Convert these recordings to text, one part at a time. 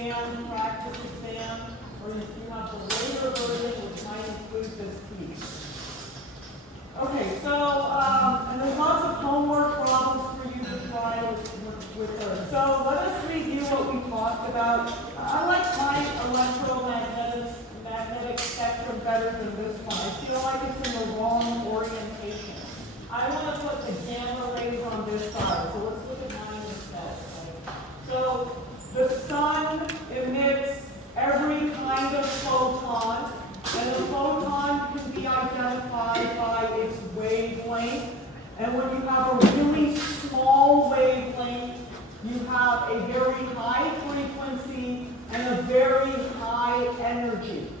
exam, practice exam, or if you have the later version, which might include this piece. Okay, so, and there's lots of homework problems for you to try with her. So let us review what we talked about. I like my electromagnetic spectrum better than this one. I feel like it's in the wrong orientation. I want to put the gamma rays on this side, so let's look at mine instead. So the sun emits every kind of photon, and the photon can be identified by its wavelength. And when you have a really small wavelength, you have a very high frequency and a very high energy.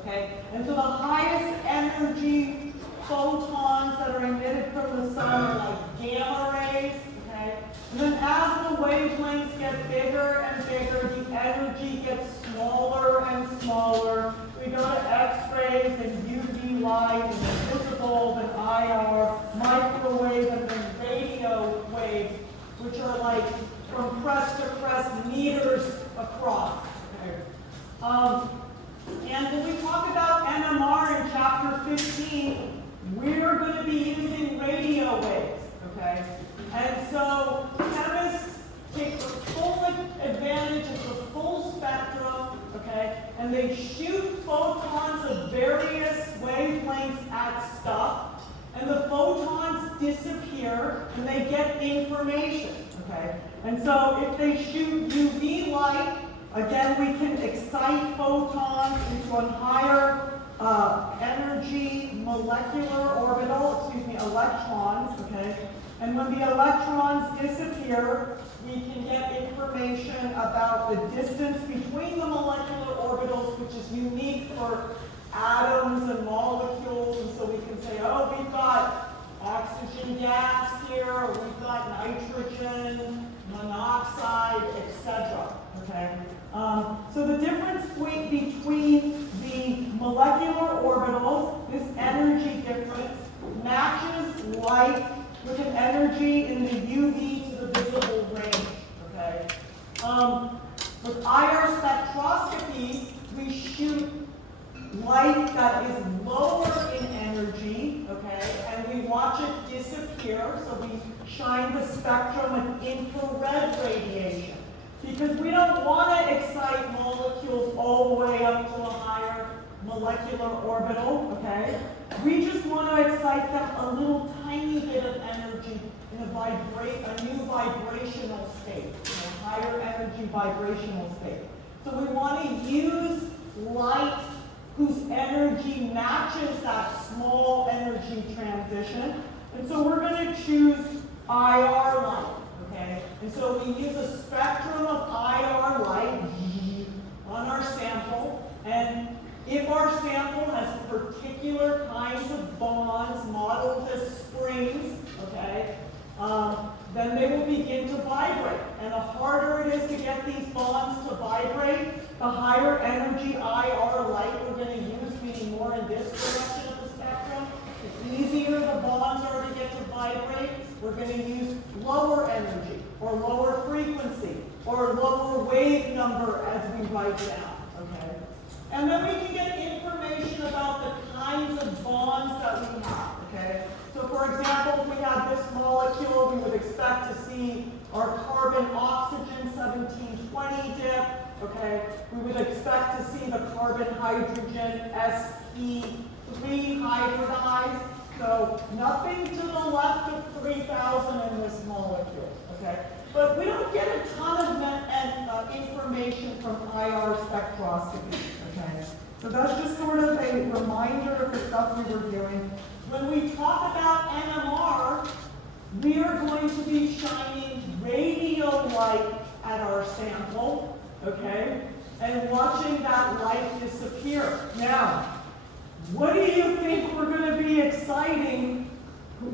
Okay? And so the highest energy photons that are emitted from the sun are like gamma rays. Okay? And then as the wavelengths get bigger and bigger, the energy gets smaller and smaller. We go to X-rays and UV light and visible and IR, microwave, and then radio waves, which are like from crest to crest, meters across. Okay. And when we talk about NMR in chapter 15, we're going to be using radio waves. Okay. And so chemists take the full advantage of the full spectrum, okay, and they shoot photons of various wavelengths at stuff, and the photons disappear, and they get information, okay? And so if they shoot UV light, again, we can excite photons into a higher energy molecular orbital, electrons, okay? And when the electrons disappear, we can get information about the distance between the molecular orbitals, which is unique for atoms and molecules. And so we can say, oh, we've got oxygen gas here, or we've got nitrogen, monoxide, etc. Okay? So the difference between the molecular orbitals, this energy difference, matches light with an energy in the UV to the visible range, okay? With IR spectroscopy, we shoot light that is lower in energy, okay? And we watch it disappear, so we shine the spectrum with infrared radiation. Because we don't want to excite molecules all the way up to a higher molecular orbital, okay? We just want to excite them a little tiny bit of energy in a new vibrational state, a higher energy vibrational state. So we want to use light whose energy matches that small energy transition. And so we're going to choose IR light, okay? And so we use a spectrum of IR light on our sample, and if our sample has particular kinds of bonds modeled as springs, okay, then they will begin to vibrate. And the harder it is to get these bonds to vibrate, the higher energy IR light we're going to use, meaning more in this direction of the spectrum. The easier the bonds are to get to vibrate, we're going to use lower energy, or lower frequency, or lower wave number as we write down. Okay? And then we can get information about the kinds of bonds that we have, okay? So for example, if we have this molecule, we would expect to see our carbon-oxygen 1720 dip, okay? We would expect to see the carbon-hydrogen sp3 hybridized. So nothing to the left of 3,000 in this molecule, okay? But we don't get a ton of information from IR spectroscopy, okay? So that's just sort of a reminder of the stuff we were doing. When we talk about NMR, we are going to be shining radio light at our sample, okay? And watching that light disappear. Now, what do you think we're going to be exciting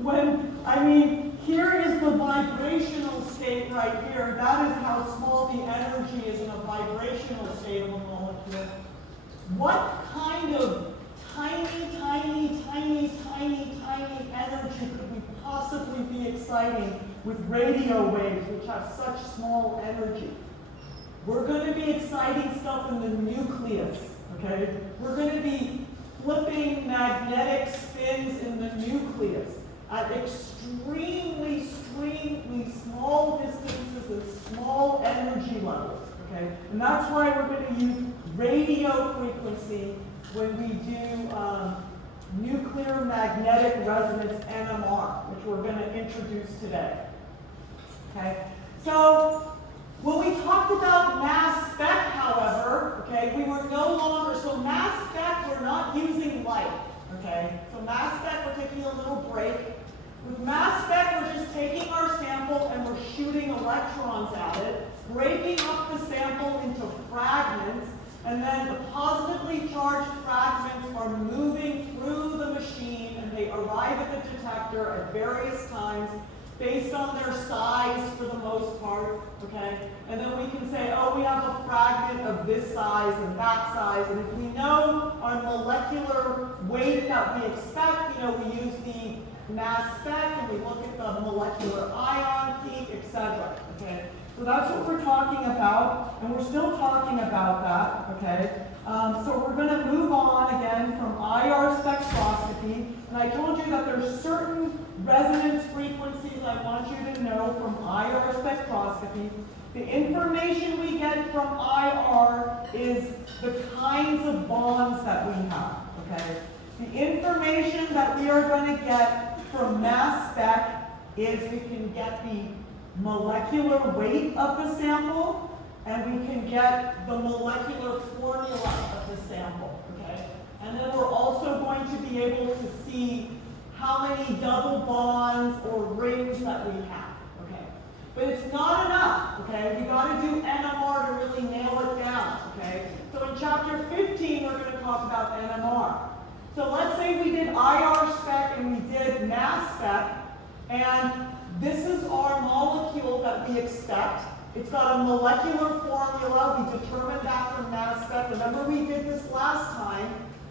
when, here is the vibrational state right here. That is how small the energy is in a vibrational state of a molecule. What kind of tiny energy could we possibly be exciting with radio waves, which have such small energy? We're going to be really exciting stuff in the nucleus, okay? We're going to be flipping magnetic spins in the nucleus at extremely small distances and small energy levels, okay? And that's why we're going to use radio frequency when we do nuclear magnetic resonance NMR, which we're going to introduce today, okay? So when we talked about mass spec, however, okay, we were no longer, so mass spec, we're not using light, okay? So mass spec, we're taking a little break. With mass spec, we're just taking our sample and we're shooting electrons at it, breaking up the sample into fragments, and then the positively charged fragments are moving through the machine and they arrive at the detector at various times based on their size for the most part, okay? And then we can say, oh, we have a fragment of this size and that size, and if we know our molecular weight that we expect, we use the mass spec and we look at the molecular ion peak, etc., okay? So that's what we're talking about, and we're still talking about that, okay? So we're going to move on again from IR spectroscopy, and I told you that there's certain resonance frequencies I want you to know from IR spectroscopy. The information we get from IR is the kinds of bonds that we have, okay? The information that we are going to get from mass spec is we can get the molecular weight of the sample, and we can get the molecular formula of the sample, okay? And then we're also going to be able to see how many double bonds or rings that we have, okay? But it's not enough, okay? We got to do NMR to really nail it down, okay? So in chapter 15, we're going to talk about NMR. So let's say we did IR spec and we did mass spec, and this is our molecule that we expect. It's got a molecular formula. We determined that from mass spec. Remember we did this last time.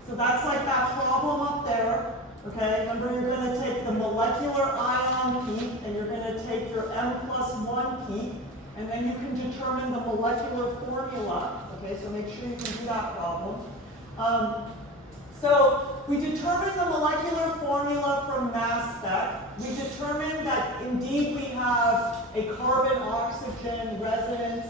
So that's like that problem up there. Okay, remember you're going to take the molecular ion peak and you're going to take your M+1 peak, and then you can determine the molecular formula. Okay, so make sure you can do that problem. So we determined the molecular formula from mass spec. We determined that indeed we have a carbon-oxygen resonance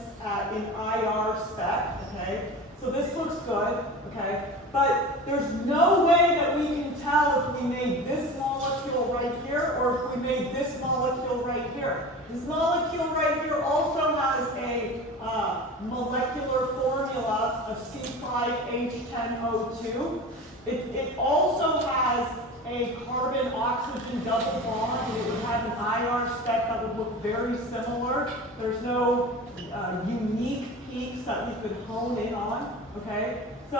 in IR spec, okay? So this looks good, okay? But there's no way that we can tell if we made this molecule right here or if we made this molecule right here. This molecule right here also has a molecular formula of C5H10O2. It also has a carbon-oxygen double bond, and it would have an IR spec that would look very similar. There's no unique peaks that we could hone in on, okay? So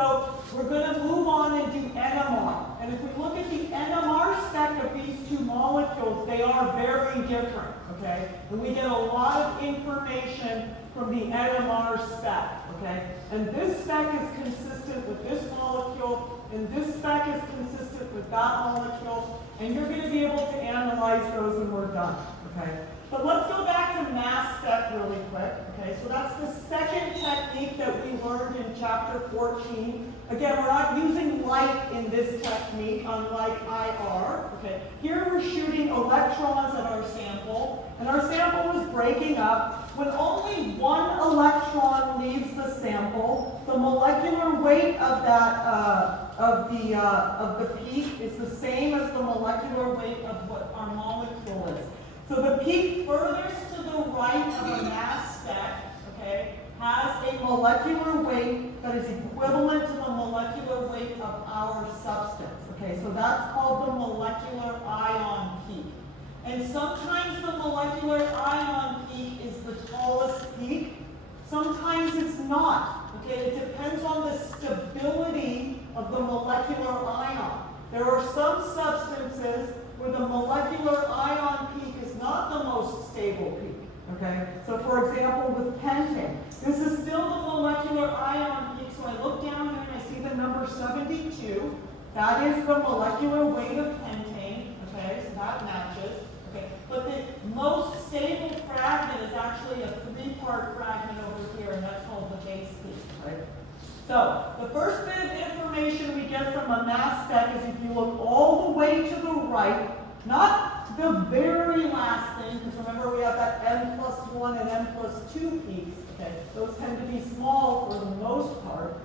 we're going to move on and do NMR. And if we look at the NMR spec of these two molecules, they are very different, okay? And we get a lot of information from the NMR spec, okay? And this spec is consistent with this molecule, and this spec is consistent with that molecule, and you're going to be able to analyze those when we're done, okay? But let's go back to mass spec really quick, okay? So that's the second technique that we learned in chapter 14. Again, we're not using light in this technique, unlike IR, okay? Here we're shooting electrons at our sample, and our sample is breaking up. When only one electron leaves the sample, the molecular weight of that of the peak is the same as the molecular weight of what our molecule is. So the peak furthest to the right of a mass spec, okay, has a molecular weight that is equivalent to the molecular weight of our substance. Okay, so that's called the molecular ion peak. And sometimes the molecular ion peak is the tallest peak. Sometimes it's not. Okay, it depends on the stability of the molecular ion. There are some substances where the molecular ion peak is not the most stable peak. Okay, so for example with pentane, this is still the molecular ion peak. So I look down here and I see the number 72. That is the molecular weight of pentane. Okay, so that matches. Okay, but the most stable fragment is actually a 3-part fragment over here, and that's called the base So the first bit of information we get from a mass spec is if you look all the way to the right, not the very last thing, because remember we have that n+1 and n+2 peaks. Okay, those tend to be small for the most part.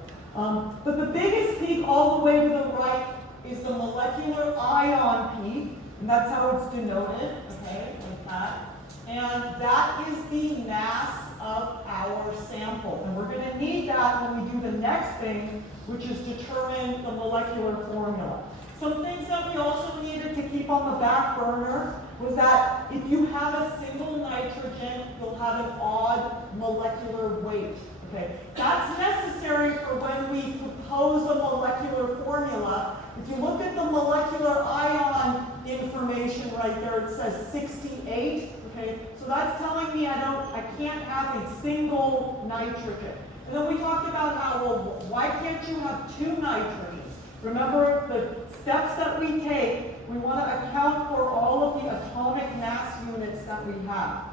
But the biggest peak all the way to the right is the molecular ion peak, and that's how it's denoted, okay, like that. And that is the mass of our sample. And we're going to need that when we do the next thing, which is determine the molecular formula. Some things that we also needed to keep on the back burner was that if you have a single nitrogen, you'll have an odd molecular weight. Okay, that's necessary for when we propose a molecular formula. If you look at the molecular ion information right there, it says 68. Okay, so that's telling me I can't have a single nitrogen. And then we talked about how, well, why can't you have two nitrogens? Remember the steps that we take, we want to account for all of the atomic mass units that we have.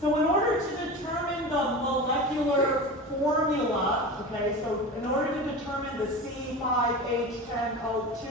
So in order to determine the molecular formula, okay, so in order to determine the C5H10O2,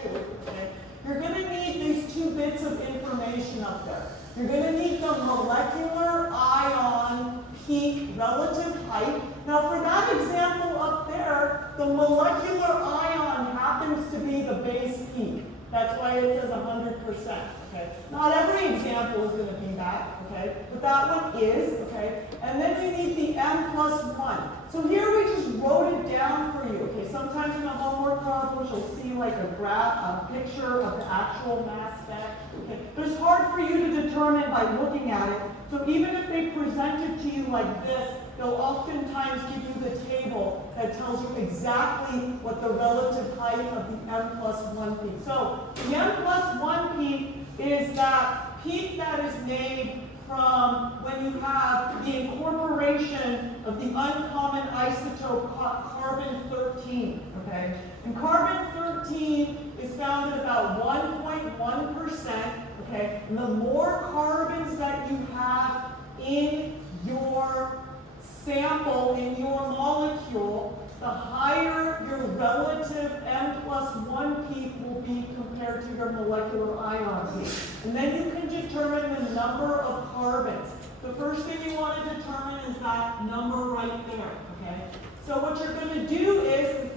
okay, you're going to need these two bits of information up there. You're going to need the molecular ion peak relative height. Now for that example up there, the molecular ion happens to be the base peak. That's why it says 100%. Okay? Not every example is going to be that, okay? But that one is, okay? And then you need the m+1. So here we just wrote it down for you, okay? Sometimes in the homework problems you'll see like a graph, a picture of the actual mass spec. Okay? But it's hard for you to determine by looking at it. So even if they present it to you like this, they'll oftentimes give you the table that tells you exactly what the relative height of the m+1 peak. So the m+1 peak is that peak that is made from when you have the incorporation of the uncommon isotope carbon-13, okay? And carbon-13 is found at about 1.1%, okay? And the more carbons that you have in your sample, in your molecule, the higher your relative m+1 peak will be compared to your molecular ion peak. And then you can determine the number of carbons. The first thing you want to determine is that number right there, okay? So what you're going to do is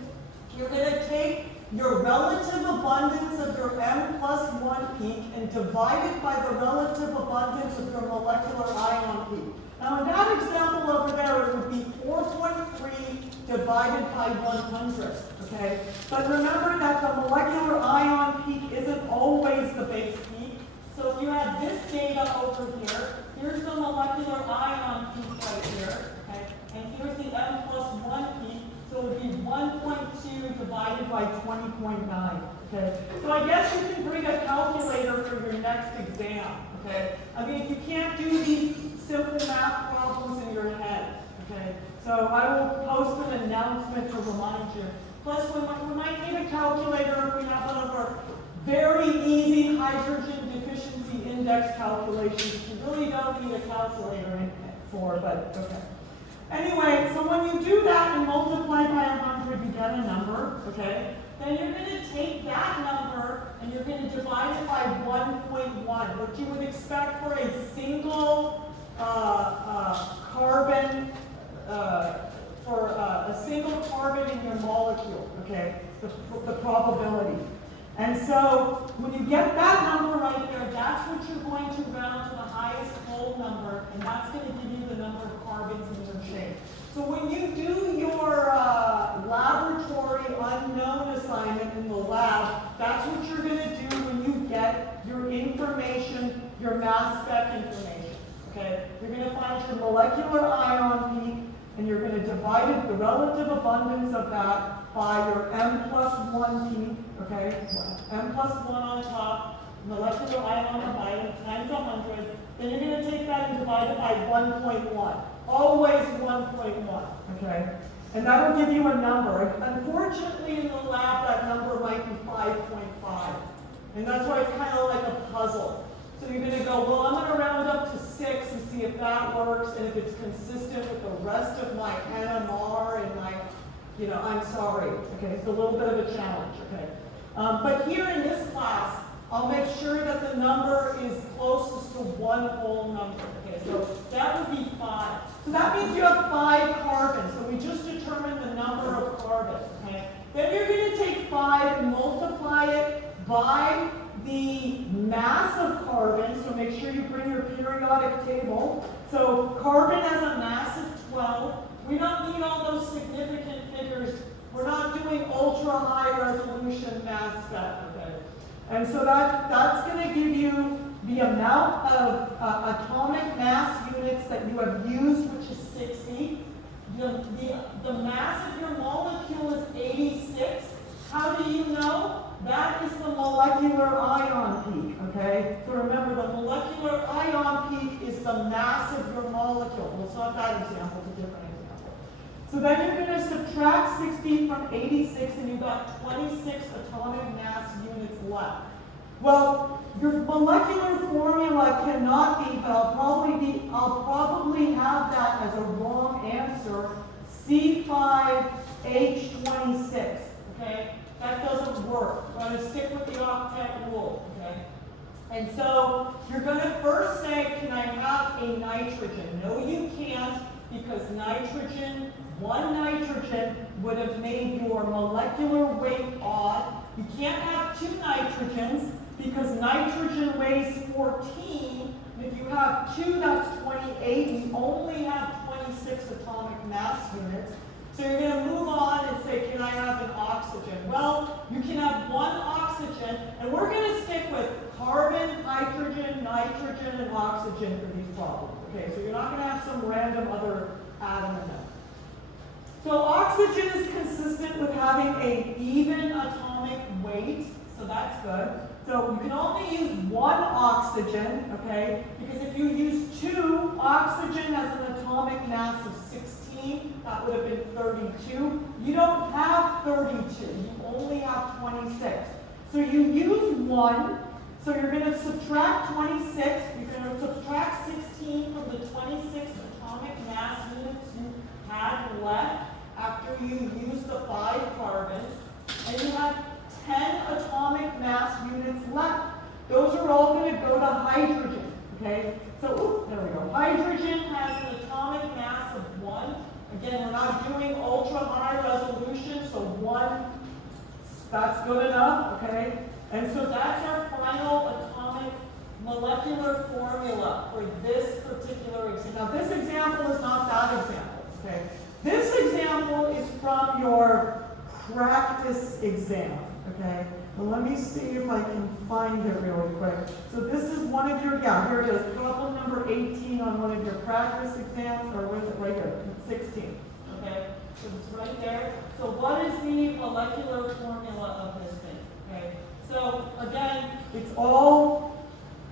you're going to take your relative abundance of your m+1 peak and divide it by the relative abundance of your molecular ion peak. Now in that example over there, it would be 4.3 divided by 100, okay? But remember that the molecular ion peak isn't always the base peak. So if you have this data over here, here's the molecular ion peak right here, okay? And here's the m+1 peak, so it would be 1.2 divided by 20.9, okay? So I guess you can bring a calculator for your next exam, okay? I mean, if you can't do these simple math problems in your head, okay? So I will post an announcement to remind you. Plus, we might need a calculator if we have one of our very easy hydrogen deficiency index calculations. You really don't need a calculator for, but okay. Anyway, so when you do that and multiply by 100, you get a number, okay? Then you're going to take that number and you're going to divide it by 1.1, what you would expect for a single carbon, a single carbon in your molecule, okay? The probability. And so when you get that number right there, that's what you're going to round to the highest whole number, and that's going to give you the number of carbons in your chain. So when you do your laboratory unknown assignment in the lab, that's what you're going to do when you get your information, your mass spec information. Okay? You're going to find your molecular ion peak, and you're going to divide it, the relative abundance of that, by your m+1 peak, okay? m+1 on top, molecular ion on the bottom, times 100. Then you're going to take that and divide it by 1.1. Always 1.1, okay? And that will give you a number. Unfortunately, in the lab, that number might be 5.5. And that's why it's kind of like a puzzle. So you're going to go, well, I'm going to round up to 6 and see if that works and if it's consistent with the rest of my NMR and my you know, I'm sorry. Okay, it's a little bit of a challenge. Okay, but here in this class, I'll make sure that the number is closest to one whole number. Okay, so that would be 5. So that means you have 5 carbons. So we just determined the number of carbons. Okay, then you're going to take 5 and multiply it by the mass of carbon. So make sure you bring your periodic table. So carbon has a mass of 12. We don't need all those significant figures. We're not doing ultra high resolution mass spec. Okay. And so that's going to give you the amount of atomic mass units that you have used, which is 60. The mass of your molecule is 86. How do you know? That is the molecular ion peak, okay? So remember, the molecular ion peak is the mass of your molecule. Well, it's not that example, it's a different example. So then you're going to subtract 60 from 86, and you've got 26 atomic mass units left. Well, your molecular formula cannot be, but I'll probably have that as a wrong answer, C5H26, okay? That doesn't work. I'm going to stick with the octet rule, okay? And so you're going to first say, can I have a nitrogen? No, you can't, because nitrogen, one nitrogen would have made your molecular weight odd. You can't have 2 nitrogens, because nitrogen weighs 14. And if you have 2, that's 28. You only have 26 atomic mass units. So you're going to move on and say, can I have an oxygen? Well, you can have 1 oxygen, and we're going to stick with carbon, hydrogen, nitrogen, and oxygen for these problems. Okay, so you're not going to have some random other atom in them. So oxygen is consistent with having an even atomic weight, so that's good. So you can only use 1 oxygen, okay? Because if you use 2, oxygen has an atomic mass of 16. That would have been 32. You don't have 32. You only have 26. So you use 1. So you're going to subtract 26. You're going to subtract 16 from the 26 atomic mass units you had left after you use the 5 carbons. And you have 10 atomic mass units left. Those are all going to go to hydrogen, okay? So, there we go. Hydrogen has an atomic mass of 1. Again, we're not doing ultra high resolution, so 1, that's good enough, okay? And so that's our final atomic molecular formula for this particular example. Now, this example is not that example, okay? This example is from your practice exam. Okay, well, let me see if I can find it really quick. So this is one of your, yeah, here it is, problem number 18 on one of your practice exams, or where is it? Right here, 16. Okay, so it's right there. So what is the molecular formula of this thing? Okay, so again, it's all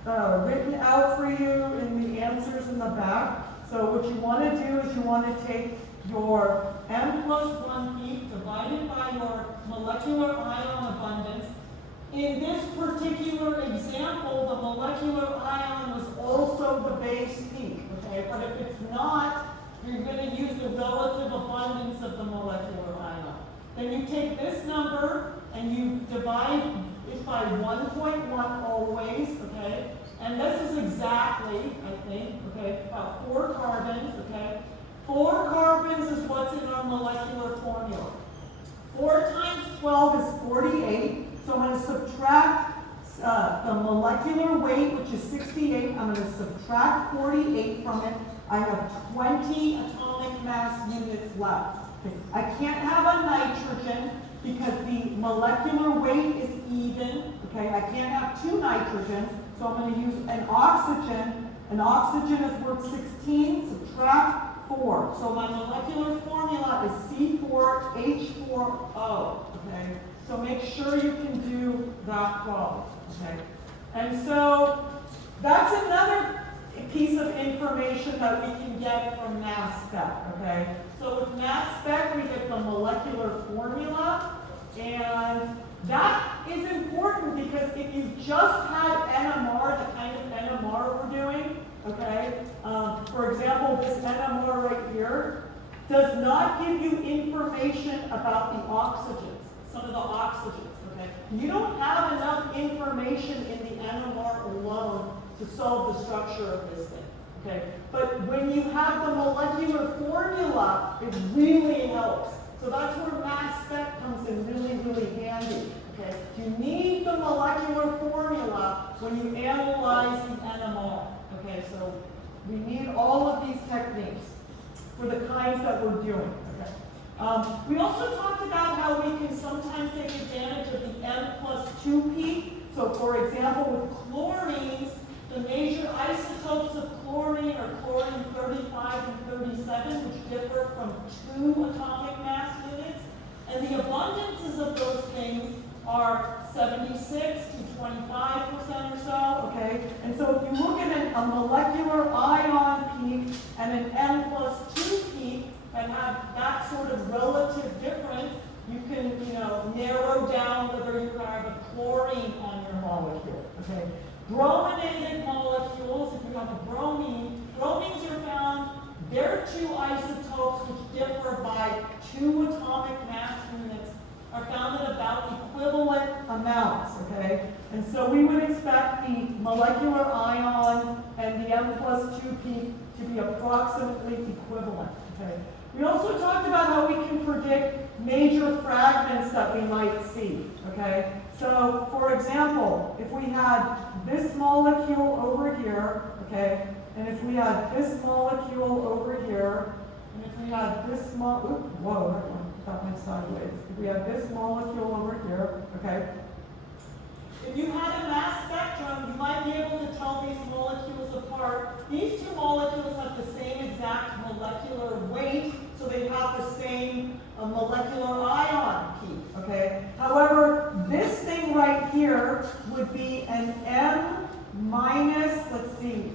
written out for you in the answers in the back. So what you want to do is you want to take your M plus 1 peak divided by your molecular ion abundance. In this particular example, the molecular ion was also the base peak, okay? But if it's not, you're going to use the relative abundance of the molecular ion. Then you take this number and you divide it by 1.1 always, okay? And this is exactly, I think, okay, about 4 carbons, okay? 4 carbons is what's in our molecular formula. 4 times 12 is 48. So I'm going to subtract the molecular weight, which is 68. I'm going to subtract 48 from it. I have 20 atomic mass units left. Okay. I can't have a nitrogen because the molecular weight is even. Okay, I can't have 2 nitrogens, so I'm going to use an oxygen. An oxygen is worth 16. Subtract 4. So my molecular formula is C4H4O. Okay? So make sure you can do that problem. Okay? And so that's another piece of information that we can get from mass spec. Okay? So with mass spec, we get the molecular formula, and that is important because if you just had NMR, the kind of NMR we're doing, okay, for example, this NMR right here does not give you information about the oxygens, some of the oxygens, okay? You don't have enough information in the NMR alone to solve the structure of this thing, okay? But when you have the molecular formula, it really helps. So that's where mass spec comes in really, really handy, okay? You need the molecular formula when you analyze the NMR, okay? So we need all of these techniques for the kinds that we're doing, okay? We also talked about how we can sometimes take advantage of the M+2 peak. So for example, with chlorines, the major isotopes of chlorine are chlorine 35 and 37, which differ from 2 atomic mass units. And the abundances of those things are 76 to 25% or so, okay? And so if you look at a molecular ion peak and an M+2 peak that have that sort of relative difference, you can, narrow down whether you have a chlorine on your molecule, okay? Brominated molecules, if you have a bromine, bromines are found, they're 2 isotopes which differ by 2 atomic mass units, are found in about equivalent amounts, okay? And so we would expect the molecular ion and the M+2 peak to be approximately equivalent, okay? We also talked about how we can predict major fragments that we might see, okay? So, for example, if we had this molecule over here, okay, and if we had this molecule over here, and if we had this whoa, that one went sideways. If we had this molecule over here, okay, if you had a mass spectrum, you might be able to tell these molecules apart. These 2 molecules have the same exact molecular weight, so they have the same molecular ion peak, okay? However, this thing right here would be an M minus, let's see,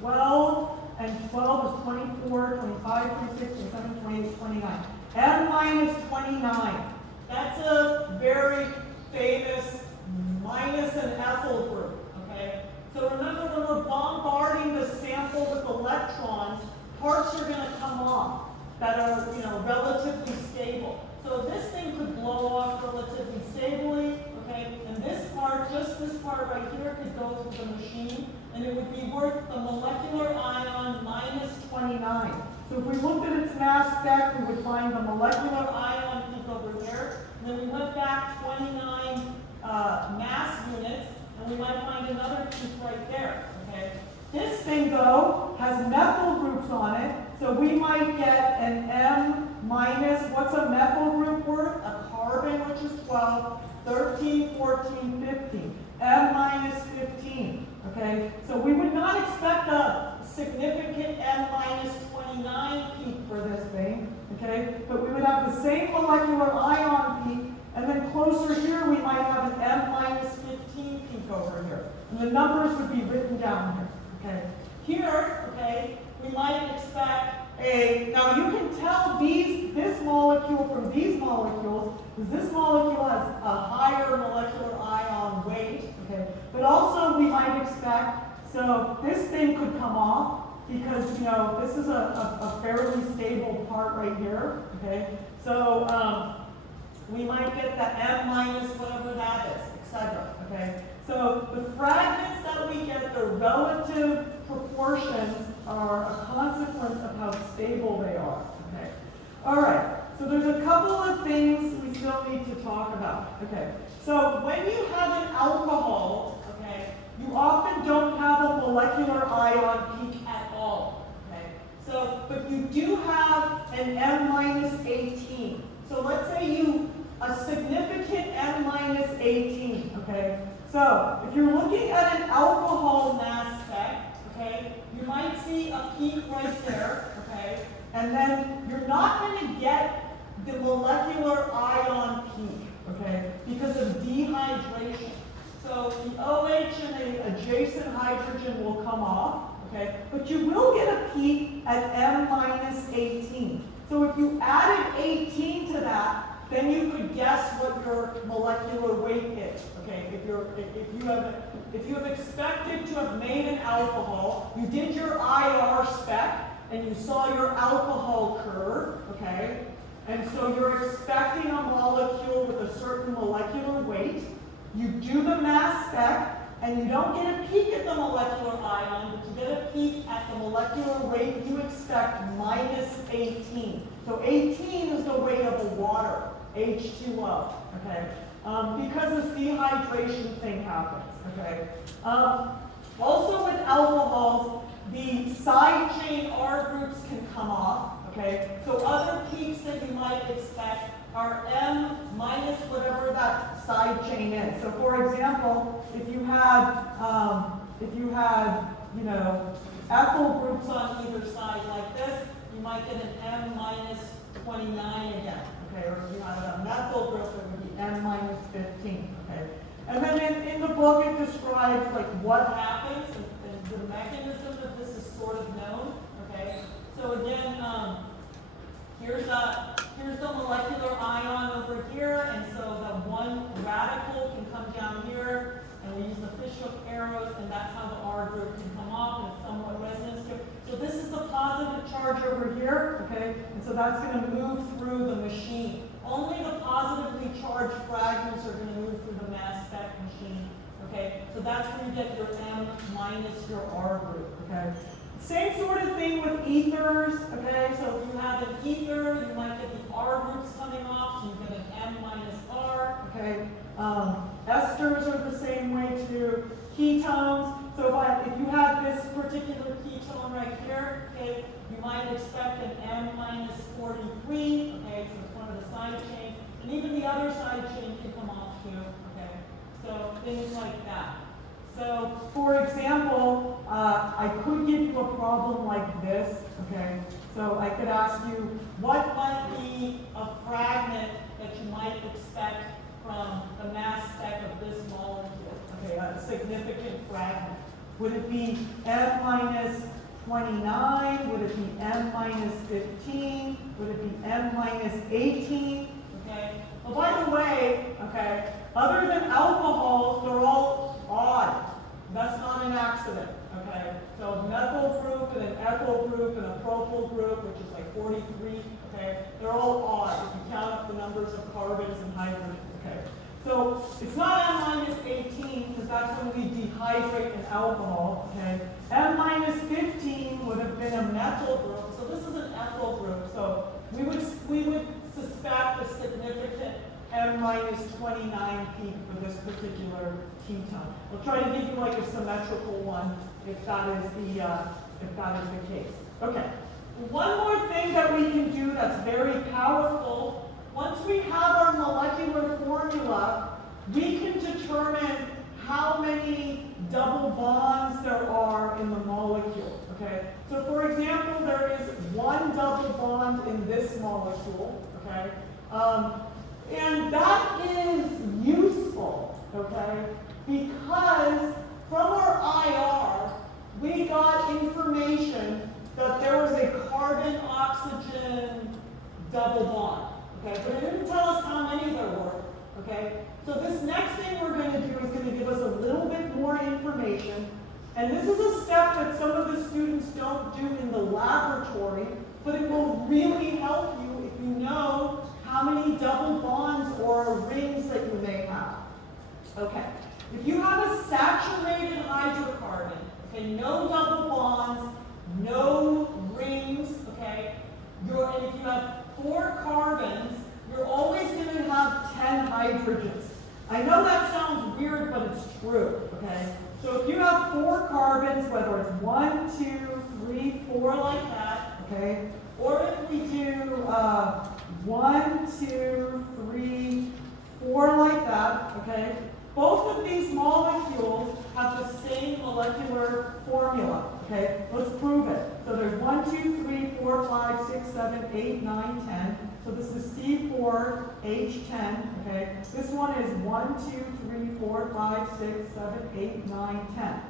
12, and 12 is 24, 25, 26, 27, 28, 29. M minus 29. That's a very famous minus an ethyl group, okay? So remember, when we're bombarding the sample with electrons, parts are going to come off that are, relatively stable. So this thing could blow off relatively stably, okay? And this part, just this part right here, could go through the machine, and it would be worth the molecular ion minus 29. So if we looked at its mass spec, we would find the molecular ion peak over there, and then we went back 29 mass units, and we might find another peak right there, okay? This thing, though, has methyl groups on it, so we might get an M minus, what's a methyl group worth? A carbon, which is 12, 13, 14, 15. M minus 15, okay? So we would not expect a significant M minus 29 peak for this thing, okay? But we would have the same molecular ion peak, and then closer here we might have an M minus 15 peak over here. And the numbers would be written down here, okay? Here, okay, we might expect now you can tell this molecule from these molecules, because this molecule has a higher molecular ion weight, okay? But also we might expect, so this thing could come off, because, this is a fairly stable part right here, okay? So we might get the M minus whatever that is, etc., okay? So the fragments that we get, the relative proportions are a consequence of how stable they are, okay? All right, so there's a couple of things we still need to talk about, okay? So when you have an alcohol, okay, you often don't have a molecular ion peak at all, okay? So, but you do have an M minus 18. So let's say a significant M minus 18, okay? So if you're looking at an alcohol mass spec, okay, you might see a peak right there, okay? And then you're not going to get the molecular ion peak, okay, because of dehydration. So the OH and the adjacent hydrogen will come off, okay? But you will get a peak at M minus 18. So if you added 18 to that, then you could guess what your molecular weight is. Okay, if you have expected to have made an alcohol, you did your IR spec and you saw your alcohol curve, okay, And so you're expecting a molecule with a certain molecular weight. You do the mass spec, and you don't get a peak at the molecular ion, but you get a peak at the molecular weight you expect minus 18. So 18 is the weight of the water, H2O, okay? Because this dehydration thing happens, okay? Also with alcohols, the side chain R groups can come off, okay? So other peaks that you might expect are M minus whatever that side chain is. So for example, if you had, you know, ethyl groups on either side like this, you might get an M minus 29 again, okay? Or if you had a methyl group, it would be M minus 15, okay? And then in the book, it describes like what happens, and the mechanism of this is sort of known, okay? So again, here's the molecular ion over here, and so the one radical can come down here, and we use the fish hook arrows, and that's how the R group can come off, and it's somewhat resonance here. So this is the positive charge over here, okay? And so that's going to move through the machine. Only the positively charged fragments are going to move through the mass spec machine, okay? So that's where you get your M minus your R group, okay? Same sort of thing with ethers, okay? So if you have an ether, you might get the R groups coming off, so you get an M minus R, okay? Esters are the same way too. Ketones, so if you have this particular ketone right here, okay, you might expect an M minus 43, okay? So it's one of the side chains, and even the other side chain can come off too, okay? So things like that. So, for example, I could give you a problem like this, okay? So I could ask you, what might be a fragment that you might expect from the mass spec of this molecule, okay, a significant fragment? Would it be M minus 29? Would it be M minus 15? Would it be M minus 18? Okay? Well, by the way, okay, other than alcohols, they're all odd. That's not an accident, okay? So a methyl group and an ethyl group and a propyl group, which is like 43, okay? They're all odd if you count up the numbers of carbons and hydrogens, okay? So it's not M minus 18, because that's when we dehydrate an alcohol, okay? M minus 15 would have been a methyl group, so this is an ethyl group. So we would suspect a significant M minus 29 peak for this particular ketone. We'll try to give you like a symmetrical one if that is the case. Okay. One more thing that we can do that's very powerful. Once we have our molecular formula, we can determine how many double bonds there are in the molecule. Okay. So for example, there is one double bond in this molecule. Okay. And that is useful, okay, because from our IR, we got information that there was a carbon-oxygen double bond, okay, but it didn't tell us how many there were, okay? So this next thing we're going to do is going to give us a little bit more information, and this is a step that some of the students don't do in the laboratory, but it will really help you if you know how many double bonds or rings that you may have. Okay, if you have a saturated hydrocarbon, okay, no double bonds, no rings, okay, and if you have 4 carbons, you're always going to have 10 hydrogens. I know that sounds weird, but it's true, okay? So if you have 4 carbons, whether it's 1, 2, 3, 4 like that, okay, or if we do 1, 2, 3, 4 like that, okay? Both of these molecules have the same molecular formula, okay? Let's prove it. So there's 1, 2, 3, 4, 5, 6, 7, 8, 9, 10. So this is C4H10, okay? This one is 1, 2, 3, 4, 5, 6, 7, 8, 9, 10.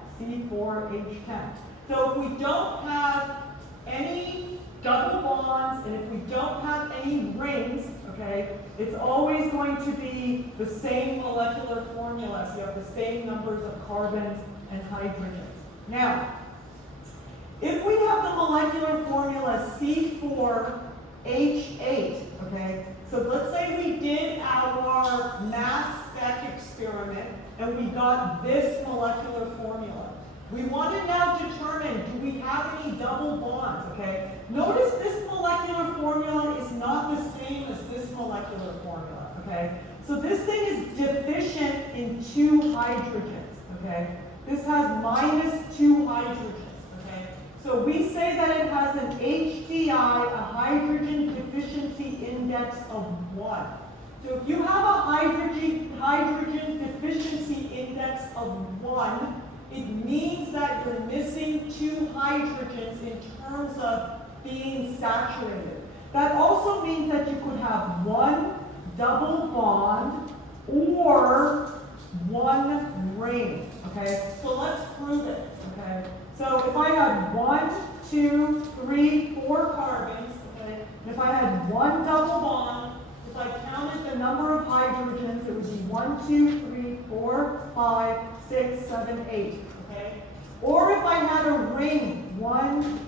C4H10. So if we don't have any double bonds, and if we don't have any rings, okay, it's always going to be the same molecular formula. So you have the same numbers of carbons and hydrogens. Now, if we have the molecular formula C4H10, H8, okay? So let's say we did our mass spec experiment and we got this molecular formula. We want to now determine, do we have any double bonds, okay? Notice this molecular formula is not the same as this molecular formula, okay? So this thing is deficient in 2 hydrogens, okay? This has -2 hydrogens, okay? So we say that it has an HDI, a hydrogen deficiency index of 1. So if you have a hydrogen deficiency index of 1, it means that you're missing 2 hydrogens in terms of being saturated. That also means that you could have 1 double bond or 1 ring, okay? So let's prove it, okay? So if I had 1, 2, 3, 4 carbons, okay? And if I had 1 double bond, if I counted the number of hydrogens, it would be 1, 2, 3, 4, 5, 6, 7, 8, okay? Or if I had a ring, 1,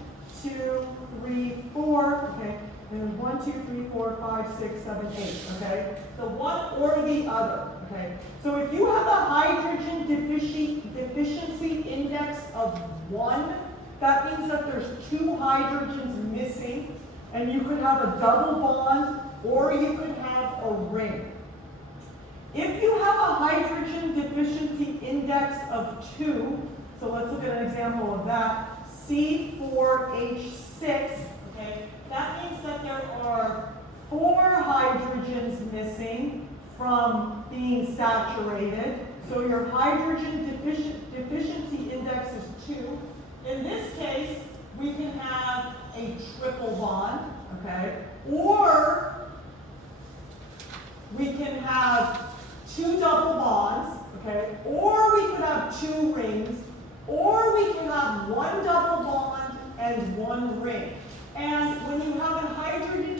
2, 3, 4, okay? And 1, 2, 3, 4, 5, 6, 7, 8, okay? So one or the other, okay? So if you have a hydrogen deficiency index of 1, that means that there's 2 hydrogens missing, and you could have a double bond or you could have a ring. If you have a hydrogen deficiency index of 2, so let's look at an example of that, C4H6, okay? That means that there are 4 hydrogens missing from being saturated. So your hydrogen deficiency index is 2. In this case, we can have a triple bond, okay? Or we can have 2 double bonds, okay? Or we could have 2 rings, or we can have 1 double bond and 1 ring. And when you have a hydrogen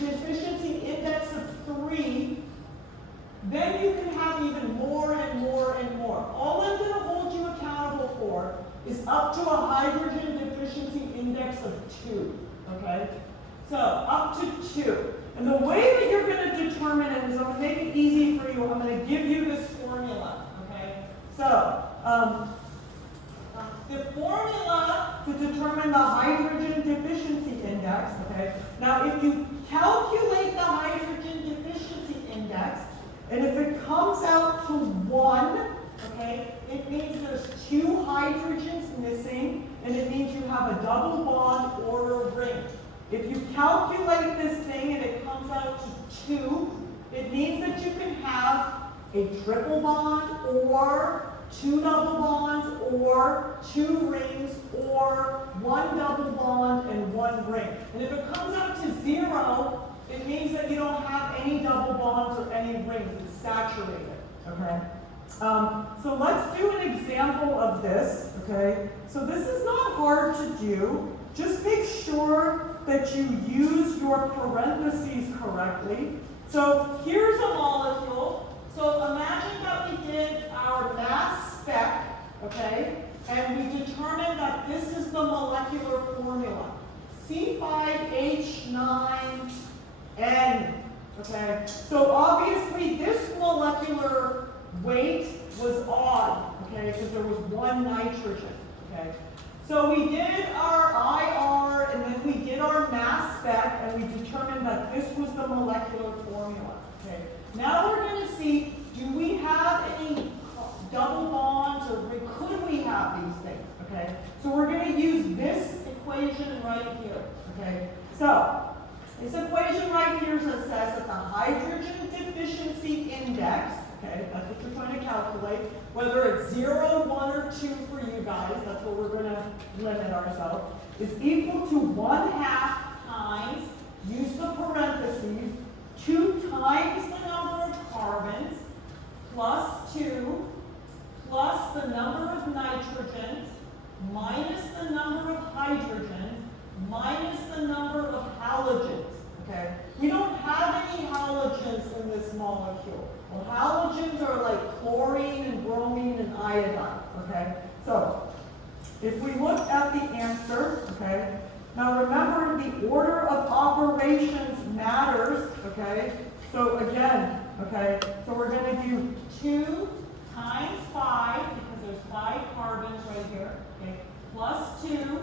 deficiency index of 3, then you can have even more and more and more. All I'm going to hold you accountable for is up to a hydrogen deficiency index of 2, okay? So up to 2. And the way that you're going to determine it is I'm going to make it easy for you. I'm going to give you this formula, okay? So the formula to determine the hydrogen deficiency index, okay? Now if you calculate the hydrogen deficiency index, and if it comes out to 1, okay, it means there's 2 hydrogens missing, and it means you have a double bond or a ring. If you calculate this thing and it comes out to 2, it means that you can have a triple bond or 2 double bonds or 2 rings or 1 double bond and 1 ring. And if it comes out to 0, it means that you don't have any double bonds or any rings. It's saturated, okay? So let's do an example of this, okay? So this is not hard to do. Just make sure that you use your parentheses correctly. So here's a molecule. So imagine that we did our mass spec, okay? And we determined that this is the molecular formula. C5H9N, okay? So obviously this molecular weight was odd, okay? Because there was 1 nitrogen, okay? So we did our IR and then we did our mass spec and we determined that this was the molecular formula, okay? Now we're going to see, do we have any double bonds or could we have these things, okay? So we're going to use this equation right here, okay? So this equation right here says that the hydrogen deficiency index, okay, that's what you're trying to calculate, whether it's 0, 1, or 2 for you guys, that's what we're going to limit ourselves, is equal to 1/2 times, use the parentheses, 2 times the number of carbons, plus 2, plus the number of nitrogens, minus the number of hydrogens, minus the number of halogens, okay? We don't have any halogens in this molecule. Well, halogens are like chlorine and bromine and iodine, okay? So, if we look at the answer, okay, Now remember, the order of operations matters, okay? So again, okay, so we're going to do 2 times 5, because there's 5 carbons right here, okay, plus 2,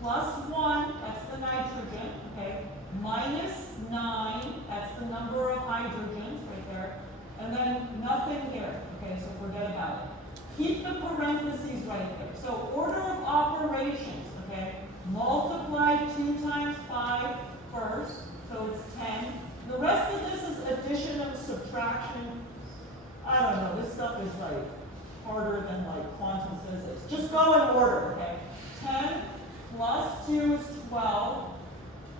plus 1, that's the nitrogen, okay, minus 9, that's the number of hydrogens right there, and then nothing here, okay, so forget about it. Keep the parentheses right there. So order of operations, okay, multiply 2 times 5 first, so it's 10. The rest of this is addition and subtraction. I don't know, this stuff is like harder than like quantum physics. Just go in order, okay? 10 plus 2 is 12,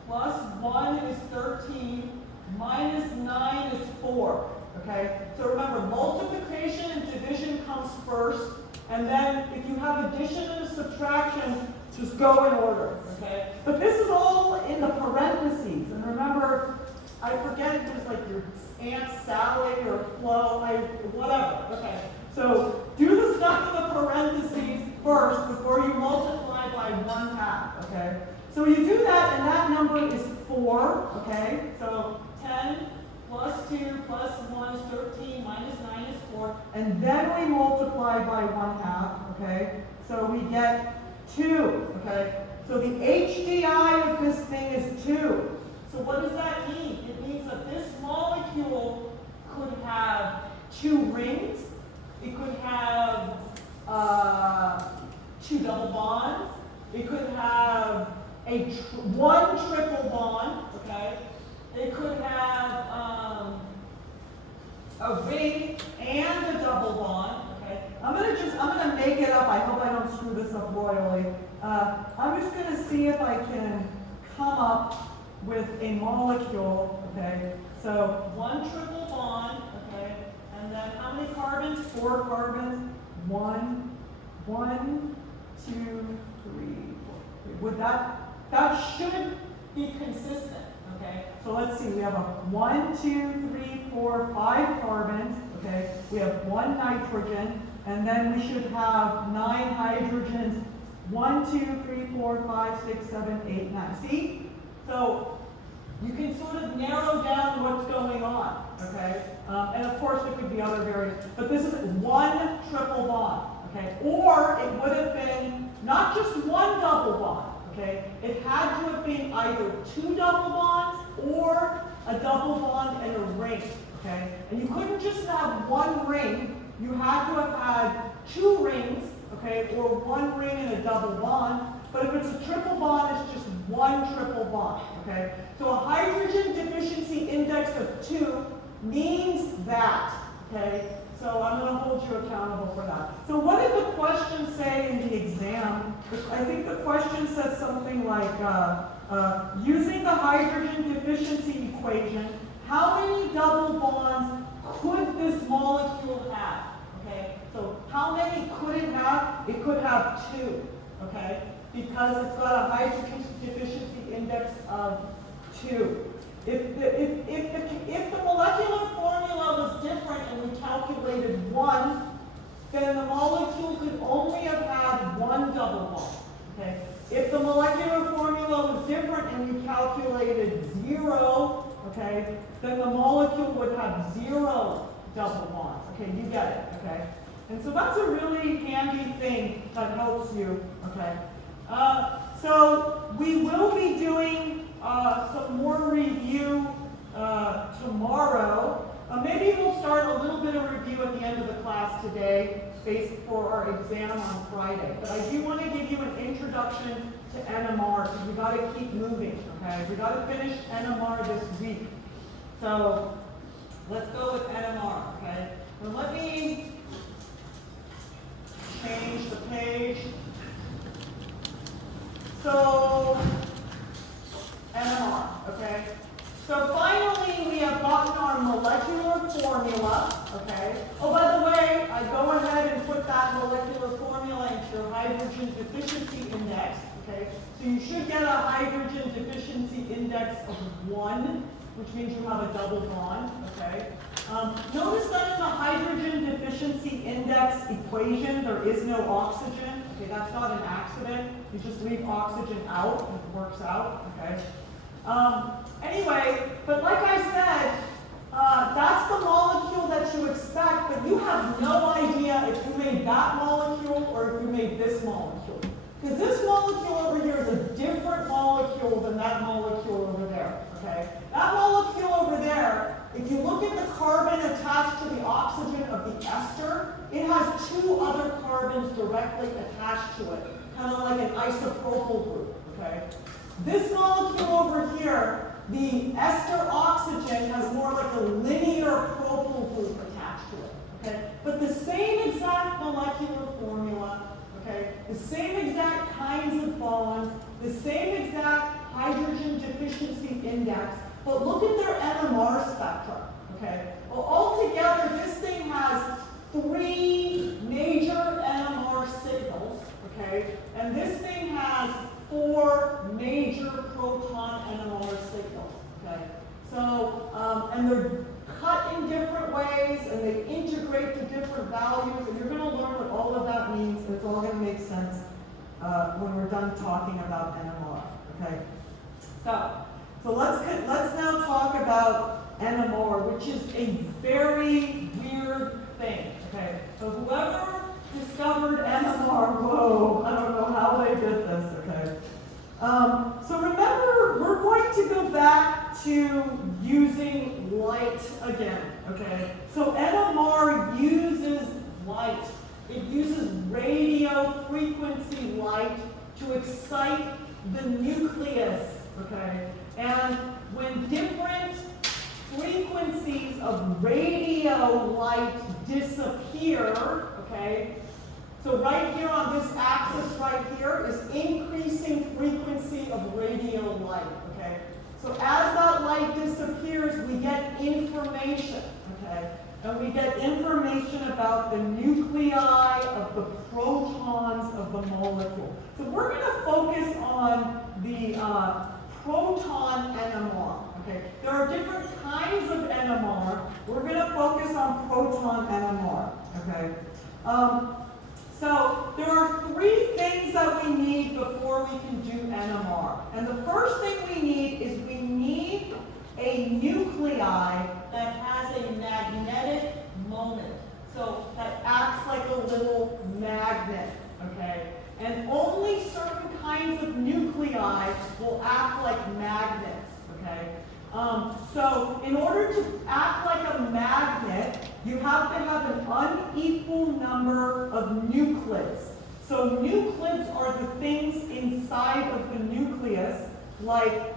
plus 1 is 13, minus 9 is 4, okay? So remember, multiplication and division comes first, and then if you have addition and subtraction, just go in order, okay? But this is all in the parentheses, and remember, I forget if it was like your Aunt Sally or Flo, whatever, okay? So do the stuff in the parentheses first before you multiply by 1/2, okay? So you do that, and that number is 4, okay? So 10 plus 2 plus 1 is 13, minus 9 is 4, and then we multiply by 1/2, okay? So we get 2, okay? So the HDI of this thing is 2. So what does that mean? It means that this molecule could have 2 rings. It could have 2 double bonds. It could have one triple bond, okay? It could have a ring and a double bond, okay? I'm gonna make it up. I hope I don't screw this up royally. I'm just gonna see if I can come up with a molecule, okay? So 1 triple bond, okay? And then how many carbons? 4 carbons. 1, 2, 3, 4. Would that should be consistent, okay? So let's see, we have a 1, 2, 3, 4, 5 carbons, okay? We have 1 nitrogen, and then we should have 9 hydrogens. 1, 2, 3, 4, 5, 6, 7, 8, 9. See? So you can sort of narrow down what's going on, okay? And of course there could be other variants, but this is 1 triple bond, okay? Or it would have been not just 1 double bond, okay? It had to have been either 2 double bonds or a double bond and a ring, okay? And you couldn't just have 1 ring, you had to have had 2 rings, okay? Or 1 ring and a double bond. But if it's a triple bond, it's just 1 triple bond, okay? So a hydrogen deficiency index of 2 means that, okay? So I'm going to hold you accountable for that. So what did the question say in the exam? I think the question said something like, using the hydrogen deficiency equation, how many double bonds could this molecule have, okay? So how many could it have? It could have 2, okay? Because it's got a hydrogen deficiency index of 2. If the molecular formula was different and we calculated 1, then the molecule could only have had 1 double bond. Okay? If the molecular formula was different and we calculated 0, okay, then the molecule would have 0 double bonds. Okay, you get it. Okay, and so that's a really handy thing that helps you. Okay. So we will be doing some more review tomorrow. Maybe we'll start a little bit of review at the end of the class today, based for our exam on Friday. But I do want to give you an introduction to NMR, because we've got to keep moving, okay? We've got to finish NMR this week. So let's go with NMR, okay? Now let me change the page. So, NMR, okay? So finally, we have gotten our molecular formula, okay? Oh, by the way, I go ahead and put that molecular formula into your hydrogen deficiency index, okay? So you should get a hydrogen deficiency index of 1, which means you have a double bond, okay? Notice that in the hydrogen hydrogen deficiency index equation, there is no oxygen. Okay, that's not an accident. You just leave oxygen out and it works out. Okay. Anyway, but like I said, that's the molecule that you expect, but you have no idea if you made that molecule or if you made this molecule. Because this molecule over here is a different molecule than that molecule over there. Okay? That molecule over there, if you look at the carbon attached to the oxygen of the ester, it has two other carbons directly attached to it, kind of like an isopropyl group. Okay? This molecule over here, the ester oxygen, has more like a linear propyl group attached to it. Okay? But the same exact molecular formula, okay? The same exact kinds of bonds, the same exact hydrogen deficiency index, but look at their NMR spectra. Okay? Well, altogether, this thing has 3 major NMR signals, okay? And this thing has 4 major proton NMR signals, okay? So, and they're cut in different ways, and they integrate to different values, and you're going to learn what all of that means, and it's all going to make sense when we're done talking about NMR, okay? So let's now talk about NMR, which is a very weird thing, okay? So whoever discovered NMR, whoa, I don't know how they did this, okay? So remember, we're going to go back to using light again, okay? So NMR uses light. It uses radio frequency light to excite the nucleus, okay? And when different frequencies of radio light disappear, okay? So right here on this axis right here is increasing frequency of radio light, okay? So as that light disappears, we get information, okay? And we get information about the nuclei of the protons of the molecule. So we're going to focus on the proton NMR, okay? There are different kinds of NMR. We're going to focus on proton NMR, okay? So there are 3 things that we need before we can do NMR. And the first thing we need is we need a nuclei that has a magnetic moment. So that acts like a little magnet, okay? And only certain kinds of nuclei will act like magnets, okay? So in order to act like a magnet, you have to have an unequal number of nuclids. So nuclids are the things inside of the nucleus, like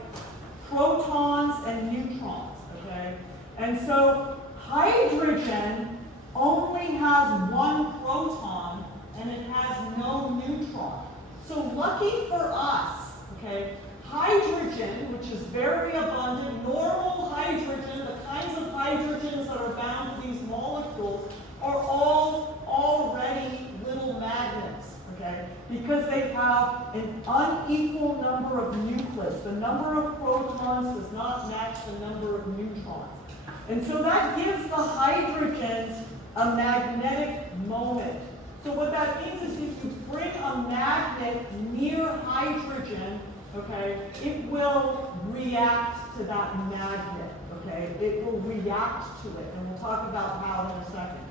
protons and neutrons, okay? And so hydrogen only has 1 proton and it has no neutron. So lucky for us, okay, hydrogen, which is very abundant, normal hydrogen, the kinds of hydrogens that are bound to these molecules, are all already little magnets, okay? Because they have an unequal number of nuclids. The number of protons does not match the number of neutrons. And so that gives the hydrogens a magnetic moment. So what that means is if you bring a magnet near hydrogen, okay, it will react to that magnet, okay? It will react to it, and we'll talk about how in a second.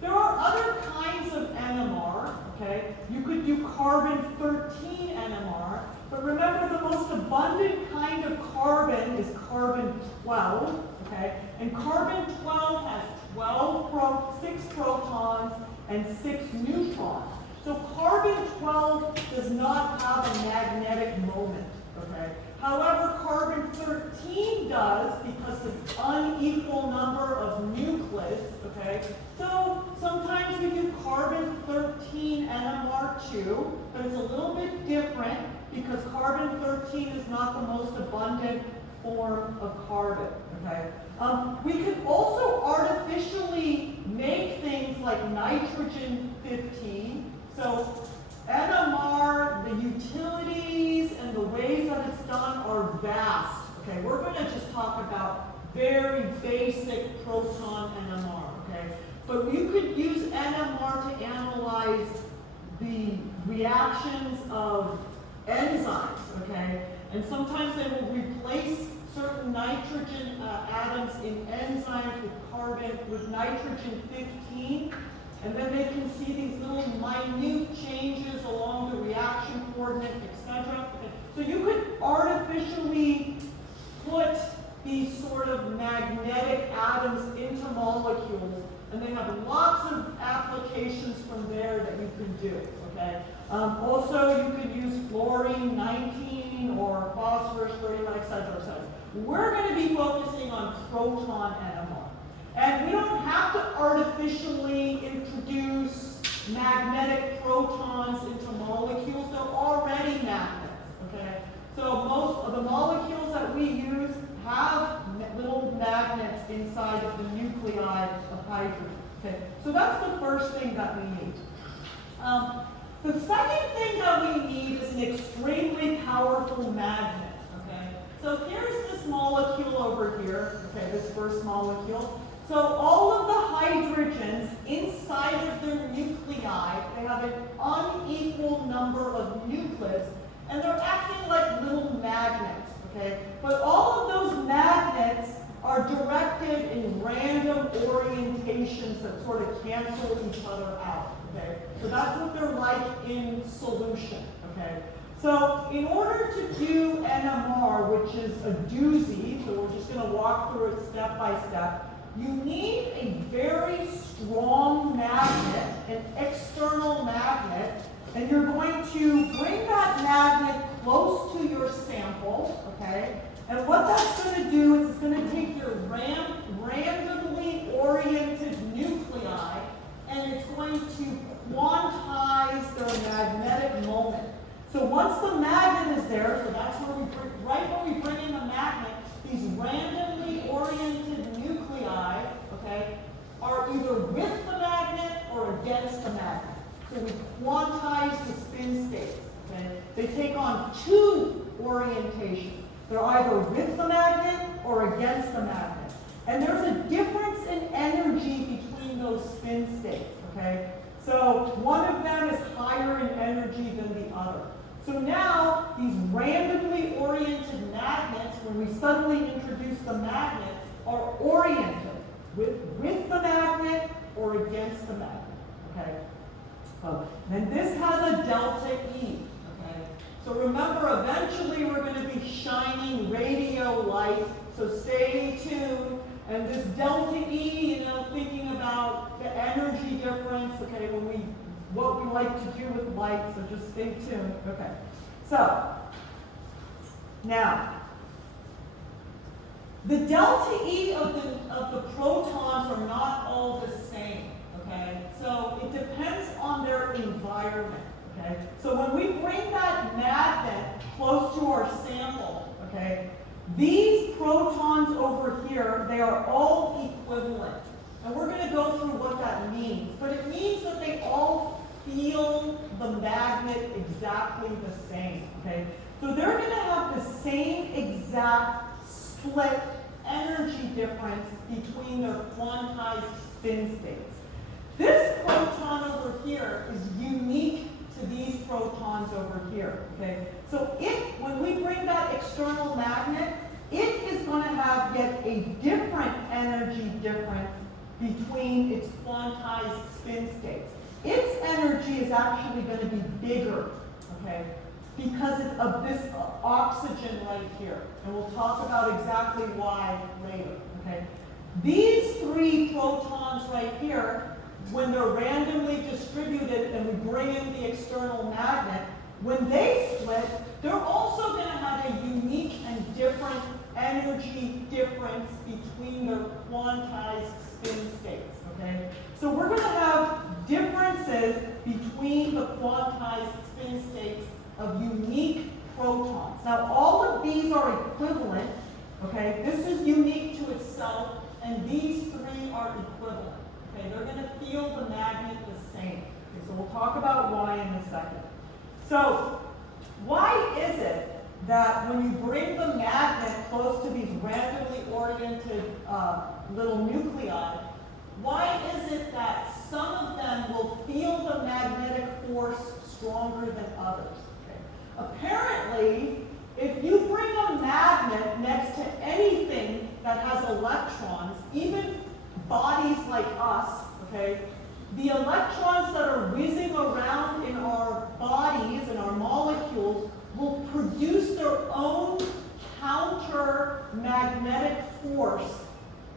There are other kinds of NMR, okay? You could do carbon-13 NMR, but remember the most abundant kind of carbon is carbon-12, okay? And carbon-12 has 6 protons and 6 neutrons. So carbon-12 does not have a magnetic moment, okay? However, carbon-13 does because of the unequal number of nuclids, okay? So sometimes we do carbon-13 NMR too, but it's a little bit different because carbon-13 is not the most abundant form of carbon, okay? We could also artificially make things like nitrogen-15. So NMR, the utilities and the ways that it's done are vast. Okay, we're going to just talk about very basic proton NMR. Okay, but you could use NMR to analyze the reactions of enzymes, okay? And sometimes they will replace certain nitrogen atoms in enzymes with nitrogen 15, and then they can see these little minute changes along the reaction coordinate, etc. So you could artificially put these sort of magnetic atoms into molecules, and they have lots of applications from there that you can do, okay? Also, you could use fluorine 19 or phosphorus 31, etc., etc. We're going to be focusing on proton NMR. And we don't have to artificially introduce magnetic protons into molecules. They're already magnets, okay? So most of the molecules that we use have little magnets inside of the nuclei of hydrogen, okay? So that's the first thing that we need. The second thing that we need is an extremely powerful magnet, okay? So here's this molecule over here, okay, this first molecule. So all of the hydrogens inside of their nuclei, they have an unequal number of nucleus, and they're acting like little magnets, okay? But all of those magnets are directed in random orientations that sort of cancel each other out, okay? So that's what they're like in solution, okay? So in order to do NMR, which is a doozy, so we're just going to walk through it step by step, you need a very strong magnet, an external magnet, and you're going to bring that magnet close to your sample, okay? And what that's going to do is it's going to take your randomly oriented nuclei, and it's going to quantize their magnetic moment. So once the magnet is there, so that's where we bring, right when we bring in the magnet, these randomly oriented nuclei, okay, are either with the magnet or against the magnet. So we quantize the spin states, okay? They take on two orientations. They're either with the magnet or against the magnet. And there's a difference in energy between those spin states, okay? So one of them is higher in energy than the other. So now, these randomly oriented magnets, when we suddenly introduce the magnet, are oriented with the magnet or against the magnet, okay? Then this has a delta E, okay? So remember, eventually we're going to be shining radio light, so stay tuned. And this delta E, you know, thinking about the energy difference, okay, what we like to do with light, so just stay tuned. Okay. So, now, the delta E of the protons are not all the same, okay? So it depends on their environment, okay? So when we bring that magnet close to our sample, okay, these protons over here, they are all equivalent. And we're going to go through what that means. But it means that they all feel the magnet exactly the same, okay? So they're going to have the same exact split energy difference between their quantized spin states. This proton over here is unique to these protons over here, okay? So when we bring that external magnet, it is going to have yet a different energy difference between its quantized spin states. Its energy is actually going to be bigger, okay, because of this oxygen right here. And we'll talk about exactly why later, okay? These three protons right here, when they're randomly distributed and we bring in the external magnet, when they split, they're also going to have a unique and different energy difference between their quantized spin states, okay? So we're going to have differences between the quantized spin states of unique protons. Now, all of these are equivalent, okay? This is unique to itself, and these three are equivalent, okay? They're going to feel the magnet the same. Okay, so we'll talk about why in a second. So, why is it that when you bring the magnet close to these randomly oriented little nuclei, why is it that some of them will feel the magnetic force stronger than others? Okay. Apparently, if you bring a magnet next to anything that has electrons, even bodies like us, okay, the electrons that are whizzing around in our bodies and our molecules will produce their own counter magnetic force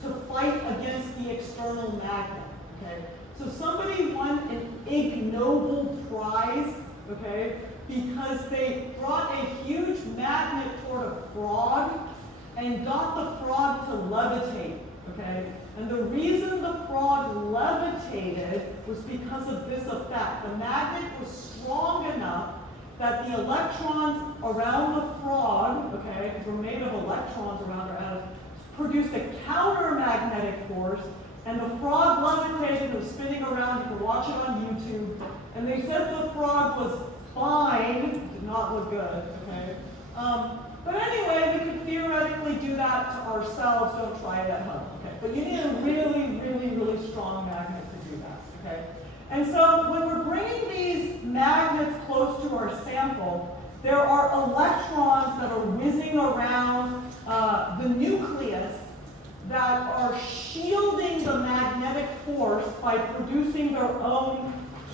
to fight against the external magnet. Okay? So somebody won an Ig Nobel Prize, okay, because they brought a huge magnet toward a frog and got the frog to levitate. Okay? And the reason the frog levitated was because of this effect. The magnet was strong enough that the electrons around the frog, okay, because we're made of electrons around our atoms, produced a counter-magnetic force, and the frog levitated and was spinning around. You can watch it on YouTube. And they said the frog was fine, did not look good, okay? But anyway, we could theoretically do that to ourselves. Don't try it at home, okay? But you need a really, really, really strong magnet to do that, okay? And so when we're bringing these magnets close to our sample, there are electrons that are whizzing around the nucleus that are shielding the magnetic force by producing their own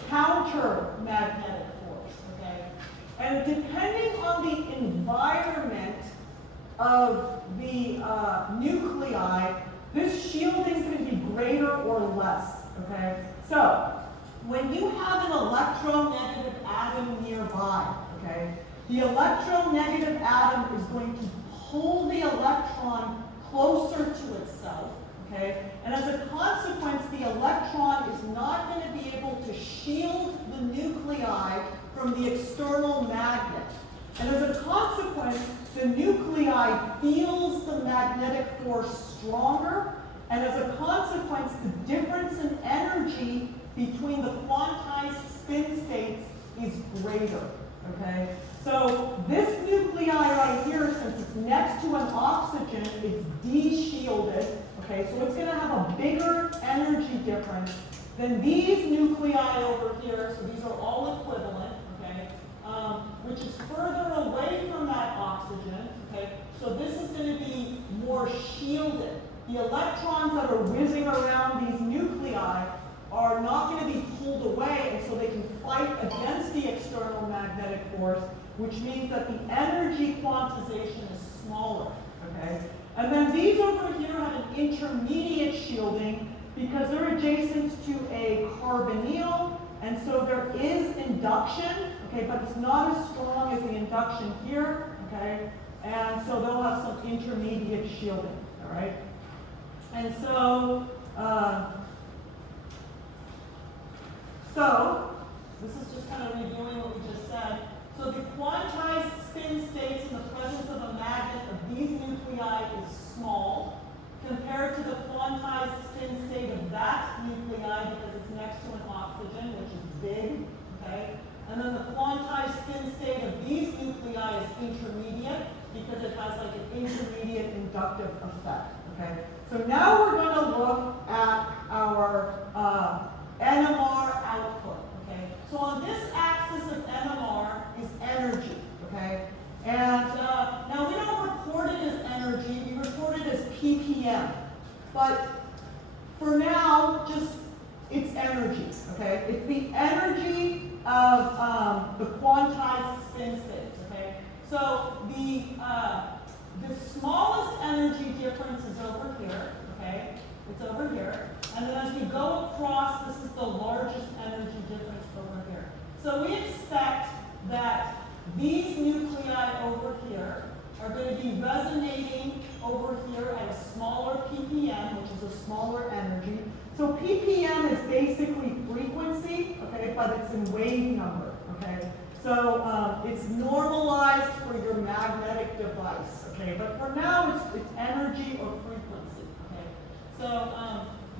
counter-magnetic force, okay? And depending on the environment of the nuclei, this shielding can be greater or less, okay? So, when you have an electronegative atom nearby, okay, the electronegative atom is going to pull the electron closer to itself, okay? And as a consequence, the electron is not going to be able to shield the nuclei from the external magnet. And as a consequence, the nuclei feels the magnetic force stronger, and as a consequence, the difference in energy between the quantized spin states is greater, okay? So this nuclei right here, since it's next to an oxygen, it's de-shielded, okay? So it's going to have a bigger energy difference than these nuclei over here. So these are all equivalent, okay? Which is further away from that oxygen, okay? So this is going to be more shielded. The electrons that are whizzing around these nuclei are not going to be pulled away, and so they can fight against the external magnetic force, which means that the energy quantization is smaller, okay? And then these over here have an intermediate shielding because they're adjacent to a carbonyl, and so there is induction, okay, but it's not as strong as the induction here, okay? And so they'll have some intermediate shielding, all right? And so, this is just kind of reviewing what we just said. So the quantized spin states in the presence of a magnet of these nuclei is small compared to the quantized spin state of that nuclei because it's next to an oxygen, which is big, okay? And then the quantized spin state of these nuclei is intermediate because it has like an intermediate inductive effect, okay? So now we're going to look at our NMR output, okay? So on this axis of NMR is energy, okay? And now we don't record it as energy, we record it as ppm. But for now, just it's energy, okay? It's the energy of the quantized spin states, okay? So the smallest energy difference is over here, okay? It's over here. And then as we go across, this is the largest energy difference over here. So we expect that these nuclei over here are going to be resonating over here at a smaller ppm, which is a smaller energy. So ppm is basically frequency, okay, but it's in wave number, okay? So it's normalized for your magnetic device, okay? But for now, it's energy or frequency, okay? So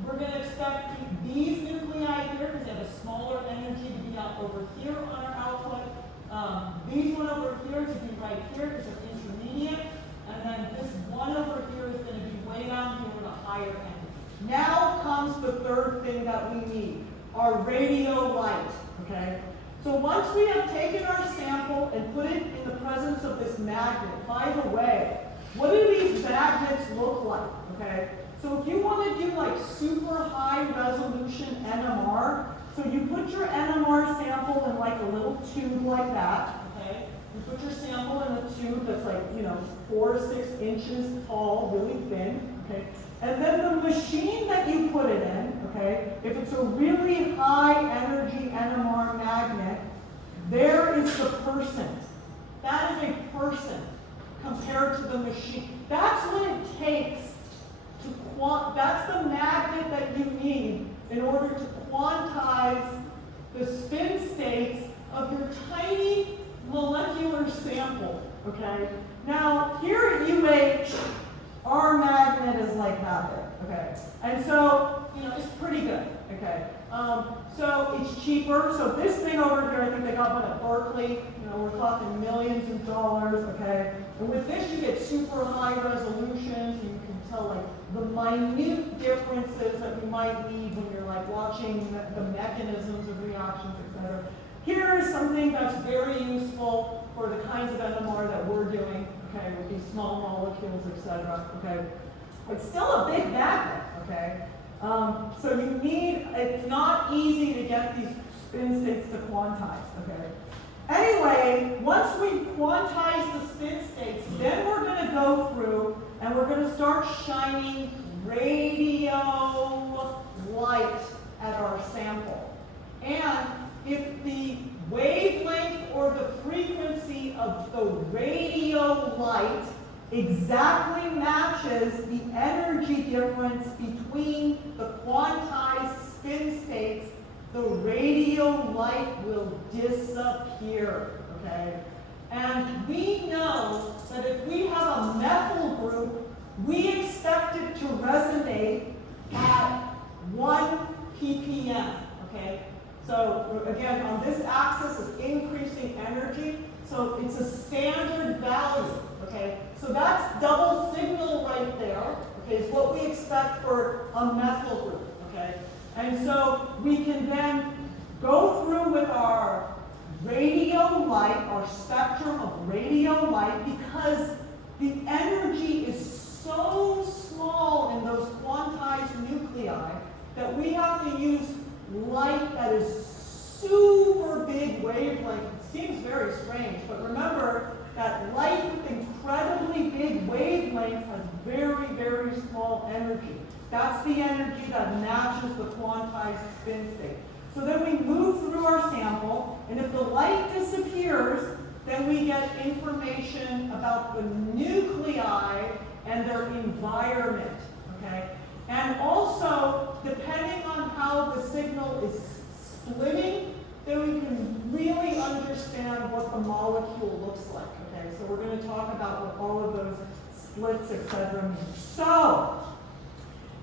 we're going to expect these nuclei here, because they have a smaller energy, to be out over here on our output. These one over here to be right here, because they're intermediate. And then this one over here is going to be way down here with a higher energy. Now comes the third thing that we need, our radio light, okay? So once we have taken our sample and put it in the presence of this magnet, by the way, what do these magnets look like, okay? So if you want to do like super high resolution NMR, so you put your NMR sample in like a little tube like that, okay? You put your sample in a tube that's like, 4 to 6 inches tall, really thin, okay? And then the machine that you put it in, okay, if it's a really high energy NMR magnet, there is the person. That is a person compared to the machine. That's what it takes to that's the magnet that you need in order to quantize the spin states of your tiny molecular sample, okay? Now, here at UH, our magnet is like that big, okay? And so, it's pretty good, okay? So it's cheaper. So this thing over here, I think they got one at Berkeley. We're talking millions of dollars, okay? And with this, you get super high resolutions. You can tell like the minute differences that you might need when you're like watching the mechanisms of reactions, etc. Here is something that's very useful for the kinds of NMR that we're doing, okay, with these small molecules, etc. Okay, it's still a big magnet, okay. So you need, it's not easy to get these spin states to quantize, okay. Anyway, once we quantize the spin states, then we're going to go through and we're going to start shining radio light at our sample. And if the wavelength or the frequency of the radio light exactly matches the energy difference between the quantized spin states, the radio light will disappear, okay? And we know that if we have a methyl group, we expect it to resonate at 1 ppm, okay? So again, on this axis is increasing energy, so it's a standard value, okay? So that's double signal right there, okay, is what we expect for a methyl group, okay? And so we can then go through with our radio light, our spectrum of radio light, because the energy is so small in those quantized nuclei that we have to use light that is super big wavelength. It seems very strange, but remember that light with incredibly big wavelengths has very, very small energy. That's the energy that matches the quantized spin state. So then we move through our sample, and if the light disappears, then we get information about the nuclei and their environment, okay? And also, depending on how the signal is splitting, then we can really understand what the molecule looks like, okay? So we're going to talk about what all of those splits, etc. mean. So,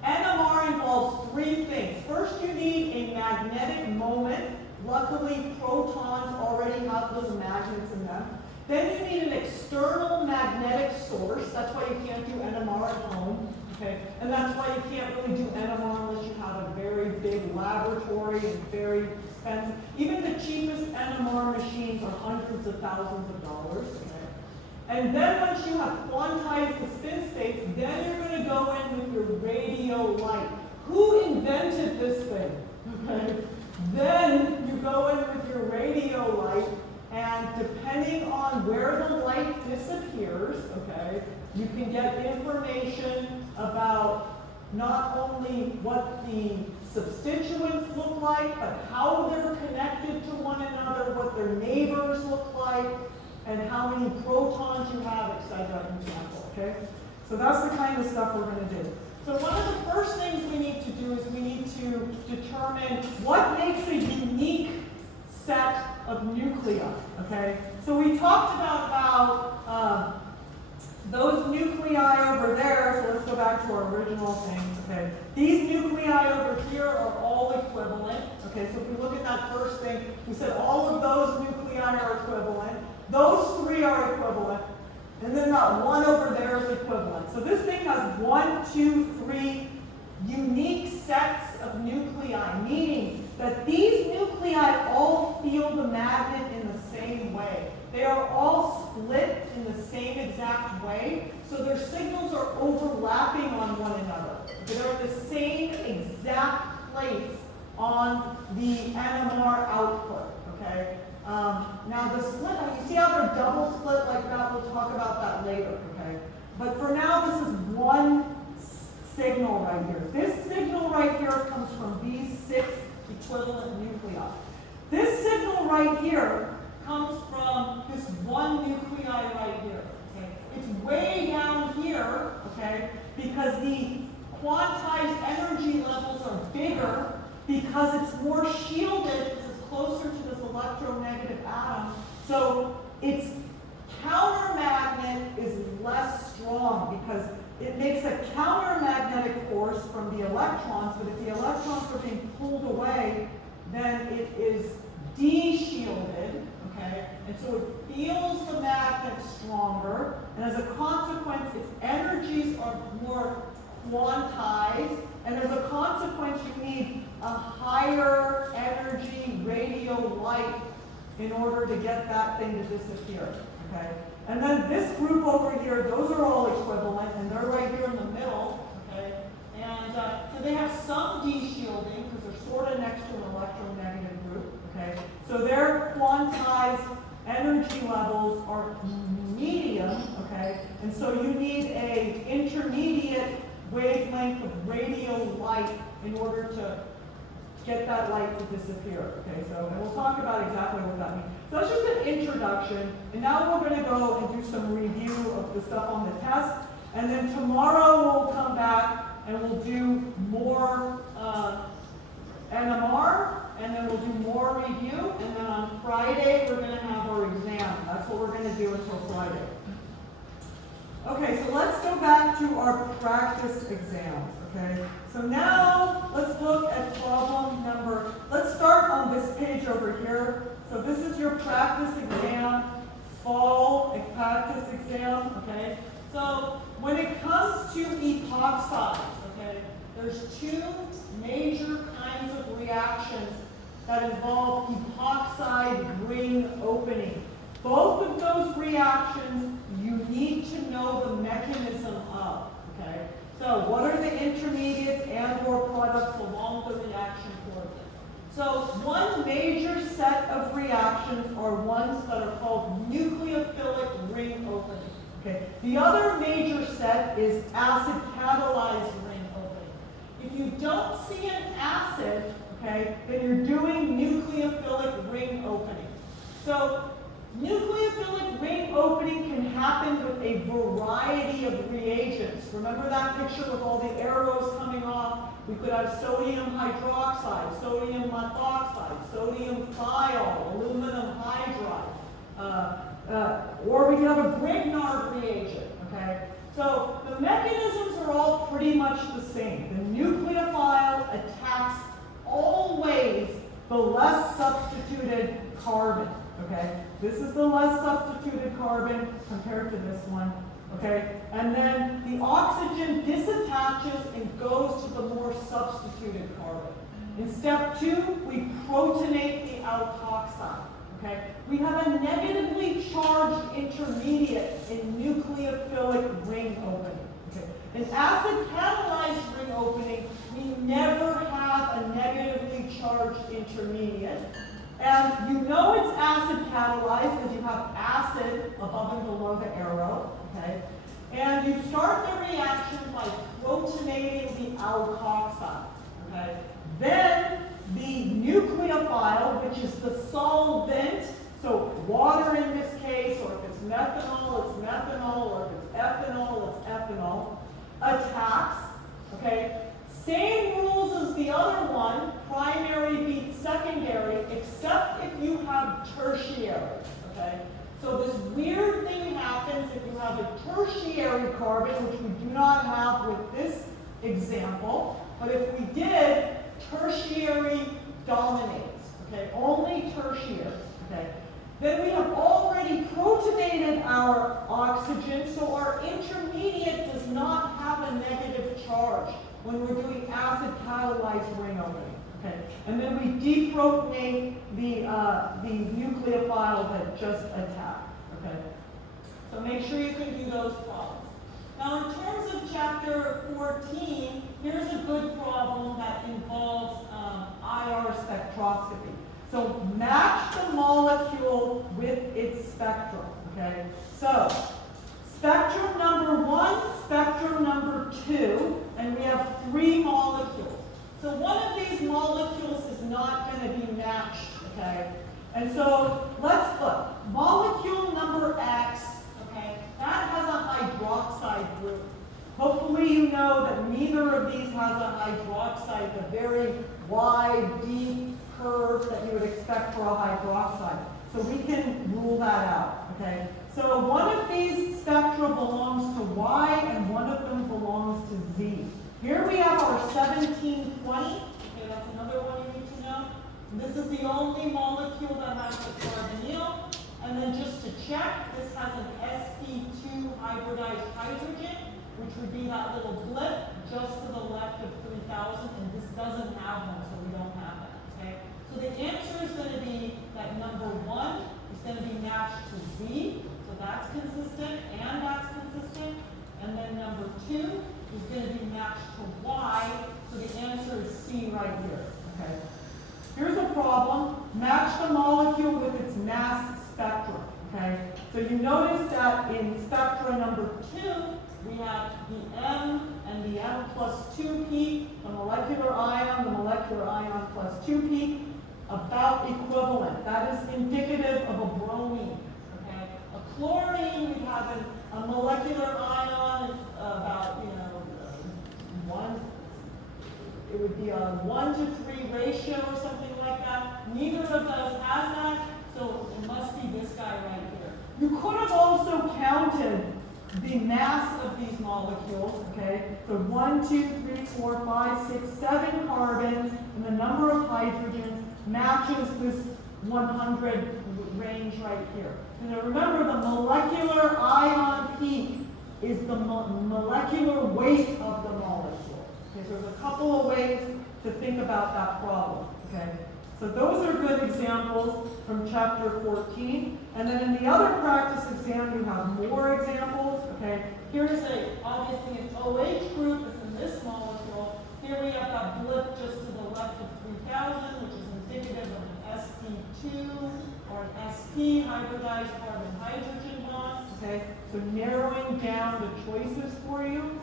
NMR involves 3 things. First, you need a magnetic moment. Luckily, protons already have little magnets in them. Then you need an external magnetic source. That's why you can't do NMR at home. Okay? And that's why you can't really do NMR unless you have a very big laboratory and very expensive. Even the cheapest NMR machines are hundreds of thousands of dollars. Okay? And then once you have quantized the spin states, then you're going to go in with your radio light. Who invented this thing? Okay? Then you go in with your radio light, and depending on where the light disappears, okay, you can get information about not only what the substituents look like, but how they're connected to one another, what their neighbors look like, and how many protons you have, etc. in the sample, okay? So that's the kind of stuff we're going to do. So one of the first things we need to do is we need to determine what makes a unique set of nuclei, okay? So we talked about those nuclei over there, so let's go back to our original things, okay? These nuclei over here are all equivalent, okay? So if we look at that first thing, we said all of those nuclei are equivalent. Those 3 are equivalent. And then that one over there is equivalent. So this thing has 1, 2, 3 unique sets meaning that these nuclei all feel the magnet in the same way. They are all split in the same exact way, so their signals are overlapping on one another. They're in the same exact place on the NMR output, okay? Now the split, you see how they're double split like that? We'll talk about that later, okay? But for now, this is one signal right here. This signal right here comes from these 6 equivalent nuclei. This signal right here comes from this one nuclei right here, okay? It's way down here, okay, because the quantized energy levels are bigger because it's more shielded, because it's closer to this electronegative atom. So its countermagnet is less strong because it makes a countermagnetic force from the electrons, but if the electrons are being pulled away, then it is de-shielded, okay? And so it feels the magnet stronger, and as a consequence, its energies are more quantized, and as a consequence, you need a higher energy radio light in order to get that thing to disappear, okay? And then this group over here, those are all equivalent, and they're right here in the middle, okay? And so they have some de-shielding, because they're sort of next to an electronegative group, okay? So their quantized energy levels are medium, okay? And so you need an intermediate wavelength of radio light in order to get that light to disappear, okay? So, and we'll talk about exactly what that means. So that's just an introduction, and now we're going to go and do some review of the stuff on the test, and then tomorrow we'll come back and we'll do more NMR, and then we'll do more review, and then on Friday we're going to have our exam. That's what we're going to do until Friday. Okay, so let's go back to our practice exams, okay? So now let's look at problem number, let's start on this page over here. So this is your practice exam, fall practice exam, okay? So when it comes to epoxides, okay, there's 2 major kinds of reactions that involve epoxide ring opening. Both of those reactions you need to know the mechanism of, okay? So what are the intermediates and or products along the reaction coordinate? So one major set of reactions are ones that are called nucleophilic ring opening, okay? The other major set is acid catalyzed ring opening. If you don't see an acid, okay, then you're doing nucleophilic ring opening. So nucleophilic ring opening can happen with a variety of reagents. Remember that picture with all the arrows coming off? We could have sodium hydroxide, sodium methoxide, sodium thiol, aluminum hydride, or we could have a Grignard reagent, okay? So the mechanisms are all pretty much the same. The nucleophile attacks always the less substituted carbon. Okay, this is the less substituted carbon compared to this one, okay? And then the oxygen disattaches and goes to the more substituted carbon. In step 2, we protonate the alkoxide, okay? We have a negatively charged intermediate in nucleophilic ring opening, okay? In acid catalyzed ring opening, we never have a negatively charged intermediate. And you know it's acid catalyzed because you have acid above and below the arrow, okay? And you start the reaction by protonating the alkoxide, okay? Then the nucleophile, which is the solvent, so water in this case, or if it's methanol, or if it's ethanol, it's ethanol, attacks, okay? Same rules as the other one, primary beats secondary, except if you have tertiary, okay? So this weird thing happens if you have a tertiary carbon, which we do not have with this example, but if we did, tertiary dominates, okay? Only tertiary, okay? Then we have already protonated our oxygen, so our intermediate does not have a negative charge when we're doing acid catalyzed splice ring opening. Okay, and then we deprotonate the nucleophile that just attacked. Okay, so make sure you can do those problems. Now, in terms of chapter 14, here's a good problem that involves IR spectroscopy. So match the molecule with its spectrum. Okay, so spectrum number 1, spectrum number 2, and we have 3 molecules. So one of these molecules is not going to be matched, okay? And so let's look. Molecule number X, okay, that has a hydroxide group. Hopefully you know that neither of these has a hydroxide, the very wide, deep curve that you would expect for a hydroxide. So we can rule that out, okay? So one of these spectra belongs to Y and one of them belongs to Z. Here we have our 1720. Okay, that's another one you need to know. This is the only molecule that has the carbonyl. And then just to check, this has an sp2 hybridized hydrogen, which would be that little blip just to the left of 3000. And this doesn't have one, so we don't have that. Okay? So the answer is going to be that number 1 is going to be matched to Z. So that's consistent and that's consistent. And then number 2 is going to be matched to Y, so the answer is C right here. Okay. Here's a problem. Match the molecule with its mass spectrum. Okay. So you notice that in spectra number 2, we have the M and the M plus 2 peak, the molecular ion plus 2 peak, about equivalent. That is indicative of a bromine. Okay. A chlorine, we have a molecular ion about, it would be a 1 to 3 ratio or something like that. Neither of those has that, so it must be this guy right here. You could have also counted the mass of these molecules, okay? So 1, 2, 3, 4, 5, 6, 7 carbons, and the number of hydrogens matches this 100 range right here. Now remember, the molecular ion peak is the molecular weight of the molecule. Okay, so there's a couple of ways to think about that problem. Okay, so those are good examples from chapter 14. And then in the other practice exam, you have more examples. Okay, here's obviously an OH group is in this molecule. Here we have that blip just to the left of 3000, which is indicative of an sp2 or an sp hybridized carbon hydrogen bond. Okay, so narrowing down the choices for you.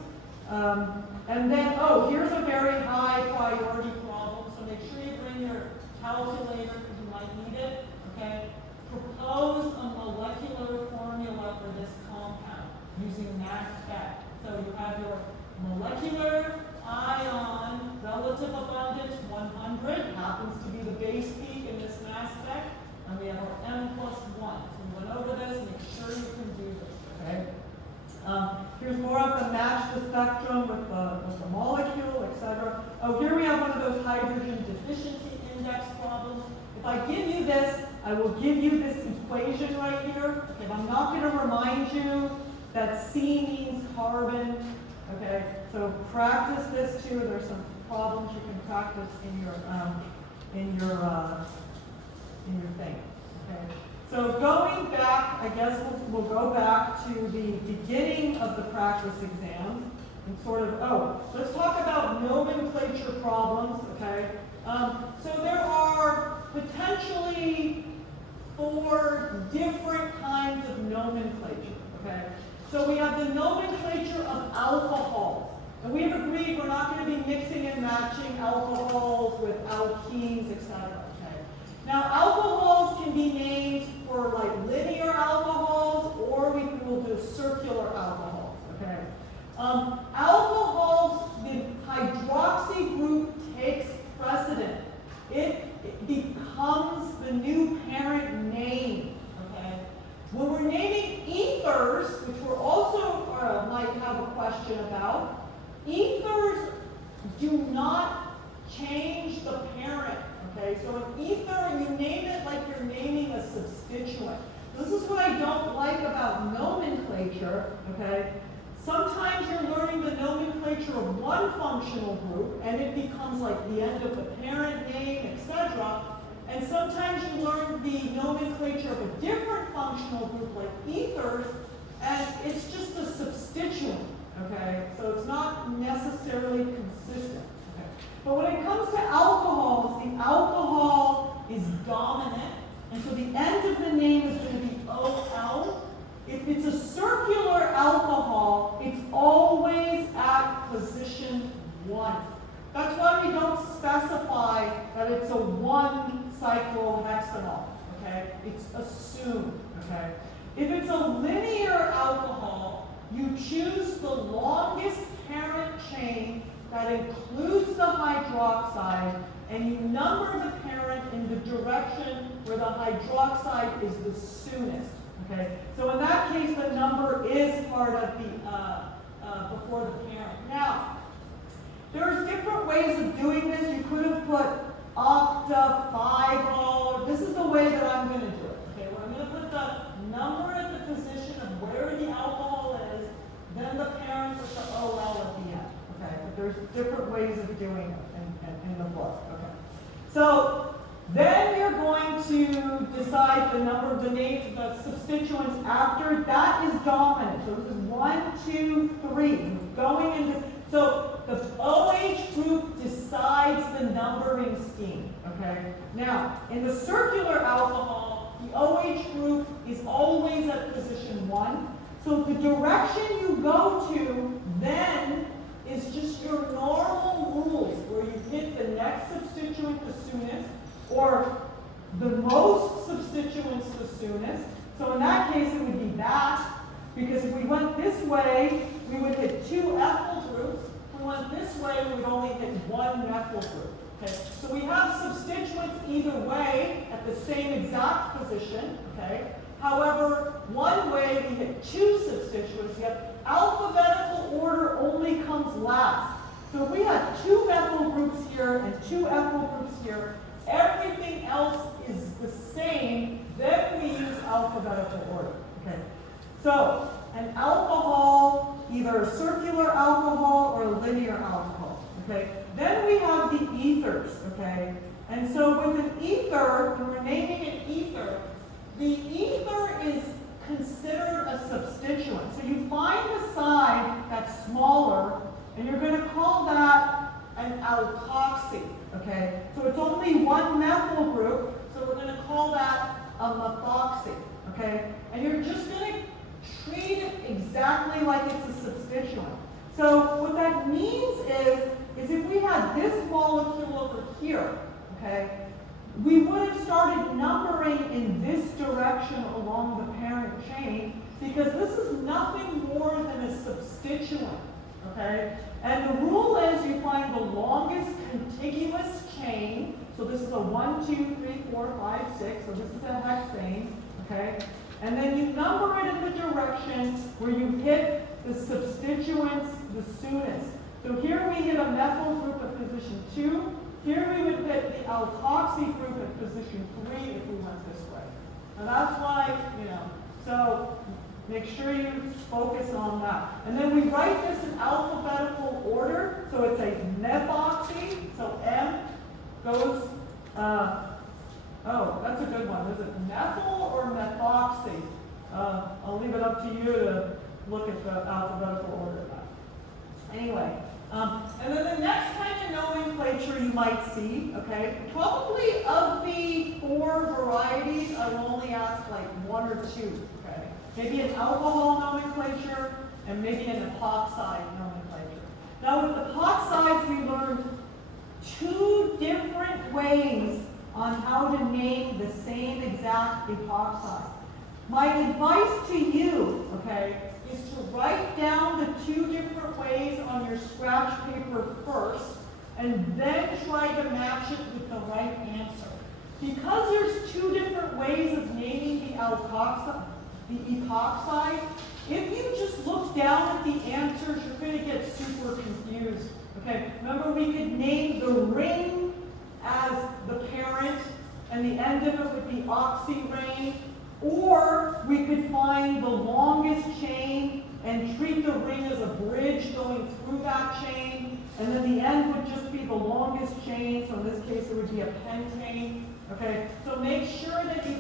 And then, here's a very high priority problem, so make sure you bring your calculator because you might need it. Okay, propose a molecular formula for this compound using mass spec. So you have your molecular ion relative abundance 100 happens to be the base peak in this mass spec, and we have our M plus 1. So we went over this. Make sure you can do this. Okay. Here's more of the match the spectrum with the molecule, etc. Oh, here we have one of those hydrogen deficiency index problems. If I give you this, I will give you this equation right here. Okay, I'm not going to remind you that C means carbon. Okay, so practice this too. There's some problems you can practice in your thing. Okay. So going back, I guess we'll go back to the beginning of the practice exams and sort of, let's talk about nomenclature problems, okay? So there are potentially 4 different kinds of nomenclature, okay? So we have the nomenclature of alcohols. And we have agreed we're not going to be mixing and matching alcohols with alkenes, etc. Now, alcohols can be named for like linear alcohols, or we'll do circular alcohols, okay? Alcohols, the hydroxy group takes precedent. It becomes the new parent name, okay? When we're naming ethers, which we're also might have a question about, ethers do not change the parent. Okay, so an ether, you name it like you're naming a substance. one functional group, and it becomes like the end of the parent name, etc. And sometimes you learn the nomenclature of a different functional group like ethers, and it's just a substituent, okay? So it's not necessarily consistent, okay? But when it comes to alcohols, the alcohol is dominant, and so the end of the name is going to be OL. If it's a circular alcohol, it's always at position 1. That's why we don't specify that it's a 1-cyclohexanol, okay? It's assumed, okay? If it's a linear alcohol, you choose the longest parent chain that includes the hydroxide, and you number the parent in the direction where the hydroxide is the soonest, okay? So in that case, the number is part of the, before the parent. Now, there's different ways of doing this. You could have put octa, 5-ol. This is the way that I'm going to do it. Okay, where I'm going to put the number at the position of where the alcohol is, then the parent with the OL at the end. Okay, but there's different ways of doing it in the book. Okay, so then you're going to decide the number of the names, the substituents after. That is dominant. So this is 1, 2, 3. Going into so the OH group decides the numbering scheme, okay? Now, in the circular alcohol, the OH group is always at position 1. So the direction you go to then is just your normal rules, where you hit the next substituent the soonest, or the most substituents the soonest. So in that case, it would be that, because if we went this way, we would hit 2 ethyl groups. If we went this way, we would only hit 1 methyl group. Okay? So we have substituents either way at the same exact position. Okay? However, one way we hit 2 substituents, yet alphabetical order only comes last. So if we had 2 methyl groups here and 2 ethyl groups here, everything else is the same, then we use alphabetical order. Okay? So, an alcohol, either a circular alcohol or a linear alcohol. Okay? Then we have the ethers. Okay? And so with an ether, when we're naming an ether, the ether is considered a substituent. So you find the side that's smaller, and you're going to call that an alkoxy. Okay? So it's only 1 methyl group, so we're going to call that a methoxy. Okay? And you're just going to treat it exactly like it's a substituent. So what that means is if we had this molecule over here, okay, we would have started numbering in this direction along the parent chain, because this is nothing more than a substituent, okay? And the rule is you find the longest contiguous chain. So this is a 1, 2, 3, 4, 5, 6. So this is a hexane, okay? And then you number it in the direction where you hit the substituents the soonest. So here we hit a methyl group at position 2. Here we would hit the alkoxy group at position 3 if we went this way. And that's why, so make sure you focus on that. And then we write this in alphabetical order. So it's a methoxy. So M goes, oh, that's a good one. Is it methyl or methoxy? I'll leave it up to you to look at the alphabetical order of that. Anyway, and then the next kind of nomenclature you might see, okay, probably of the 4 varieties, I will only ask like 1 or 2, okay? Maybe an alcohol nomenclature and maybe an epoxide nomenclature. Now with epoxides, we learned 2 different ways on how to name the same exact epoxide. My advice to you, okay, is to write down the 2 different ways on your scratch paper first, and then try to match it with the right answer. Because there's 2 different ways of naming the epoxide, if you just look down at the answers, you're going to get super confused. Okay, remember we could name the ring as the parent, and the end of it would be oxy ring, or we could find the longest chain and treat the ring as a bridge going through that chain. and then the end would just be the longest chain, so in this case it would be a pentane, okay? So make sure that you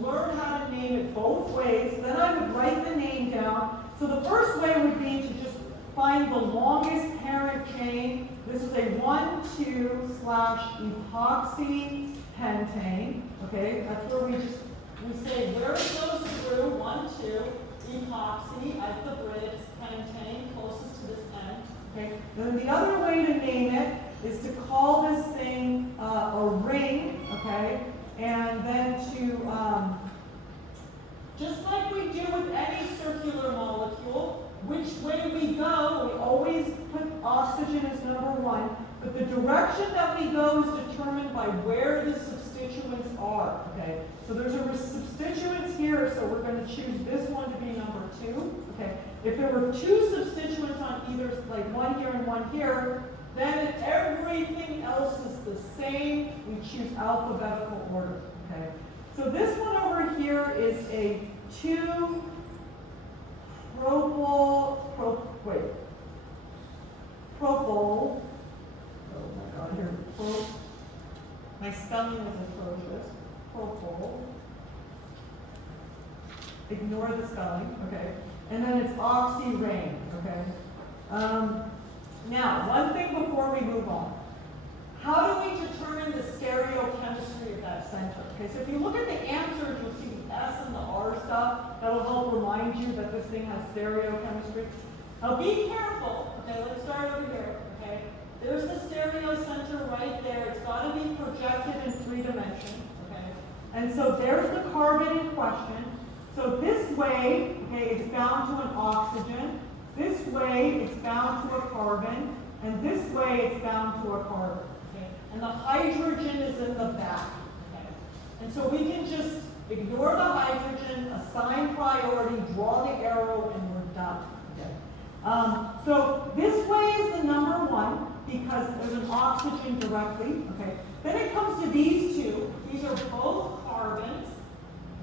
learn how to name it both ways. Then I would write the name down. So the first way would be to just find the longest parent chain. This is a 1,2/epoxy pentane, okay? That's where we say where it goes through, 1,2, epoxy at the bridge, pentane, closest to this end, okay? Then the other way to name it is to call this thing a ring, okay? And then to, just like we do with any circular molecule, which way we go, we always put oxygen as number 1, but the direction that we go is determined by where the substituents are, okay? So there's a substituents here, so we're going to choose this one to be number 2, okay? If there were 2 substituents on either, like one here and one here, then everything else is the same. We choose alphabetical order, okay? So this one over here is a 2-propyl, propyl, oh my god, here, my spelling is atrocious, propyl, ignore the spelling, okay? And then it's oxy-ring, okay? Now, one thing before we move on. How do we determine the stereochemistry of that center? Okay, so if you look at the answers, you'll see the S and the R stuff. That'll help remind you that this thing has stereochemistry. Now be careful. Okay, let's start over here. Okay, there's the stereo center right there. It's got to be projected in 3 dimensions. Okay, and so there's the carbon in question. So this way, okay, it's bound to an oxygen. This way, it's bound to a carbon. And this way, it's bound to a carbon. Okay? And the hydrogen is in the back. Okay? And so we can just ignore the hydrogen, assign priority, draw the arrow, and we're done. Okay? So this way is the number 1 because there's an oxygen directly. Okay? Then it comes to these 2. These are both carbons.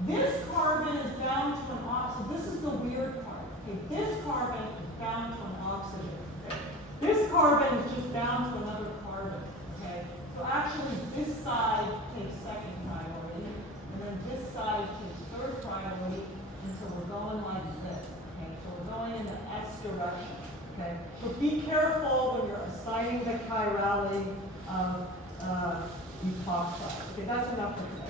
This carbon is bound to an oxygen. This is the weird part. Okay? This carbon is bound to an oxygen. Okay? This carbon is just bound to another carbon. Okay? So actually, this side takes 2nd priority, and then this side takes 3rd priority, and so we're going like this. Okay? So we're going in the S direction. Okay? So be careful when you're assigning the chirality of epoxide. Okay, that's enough for today.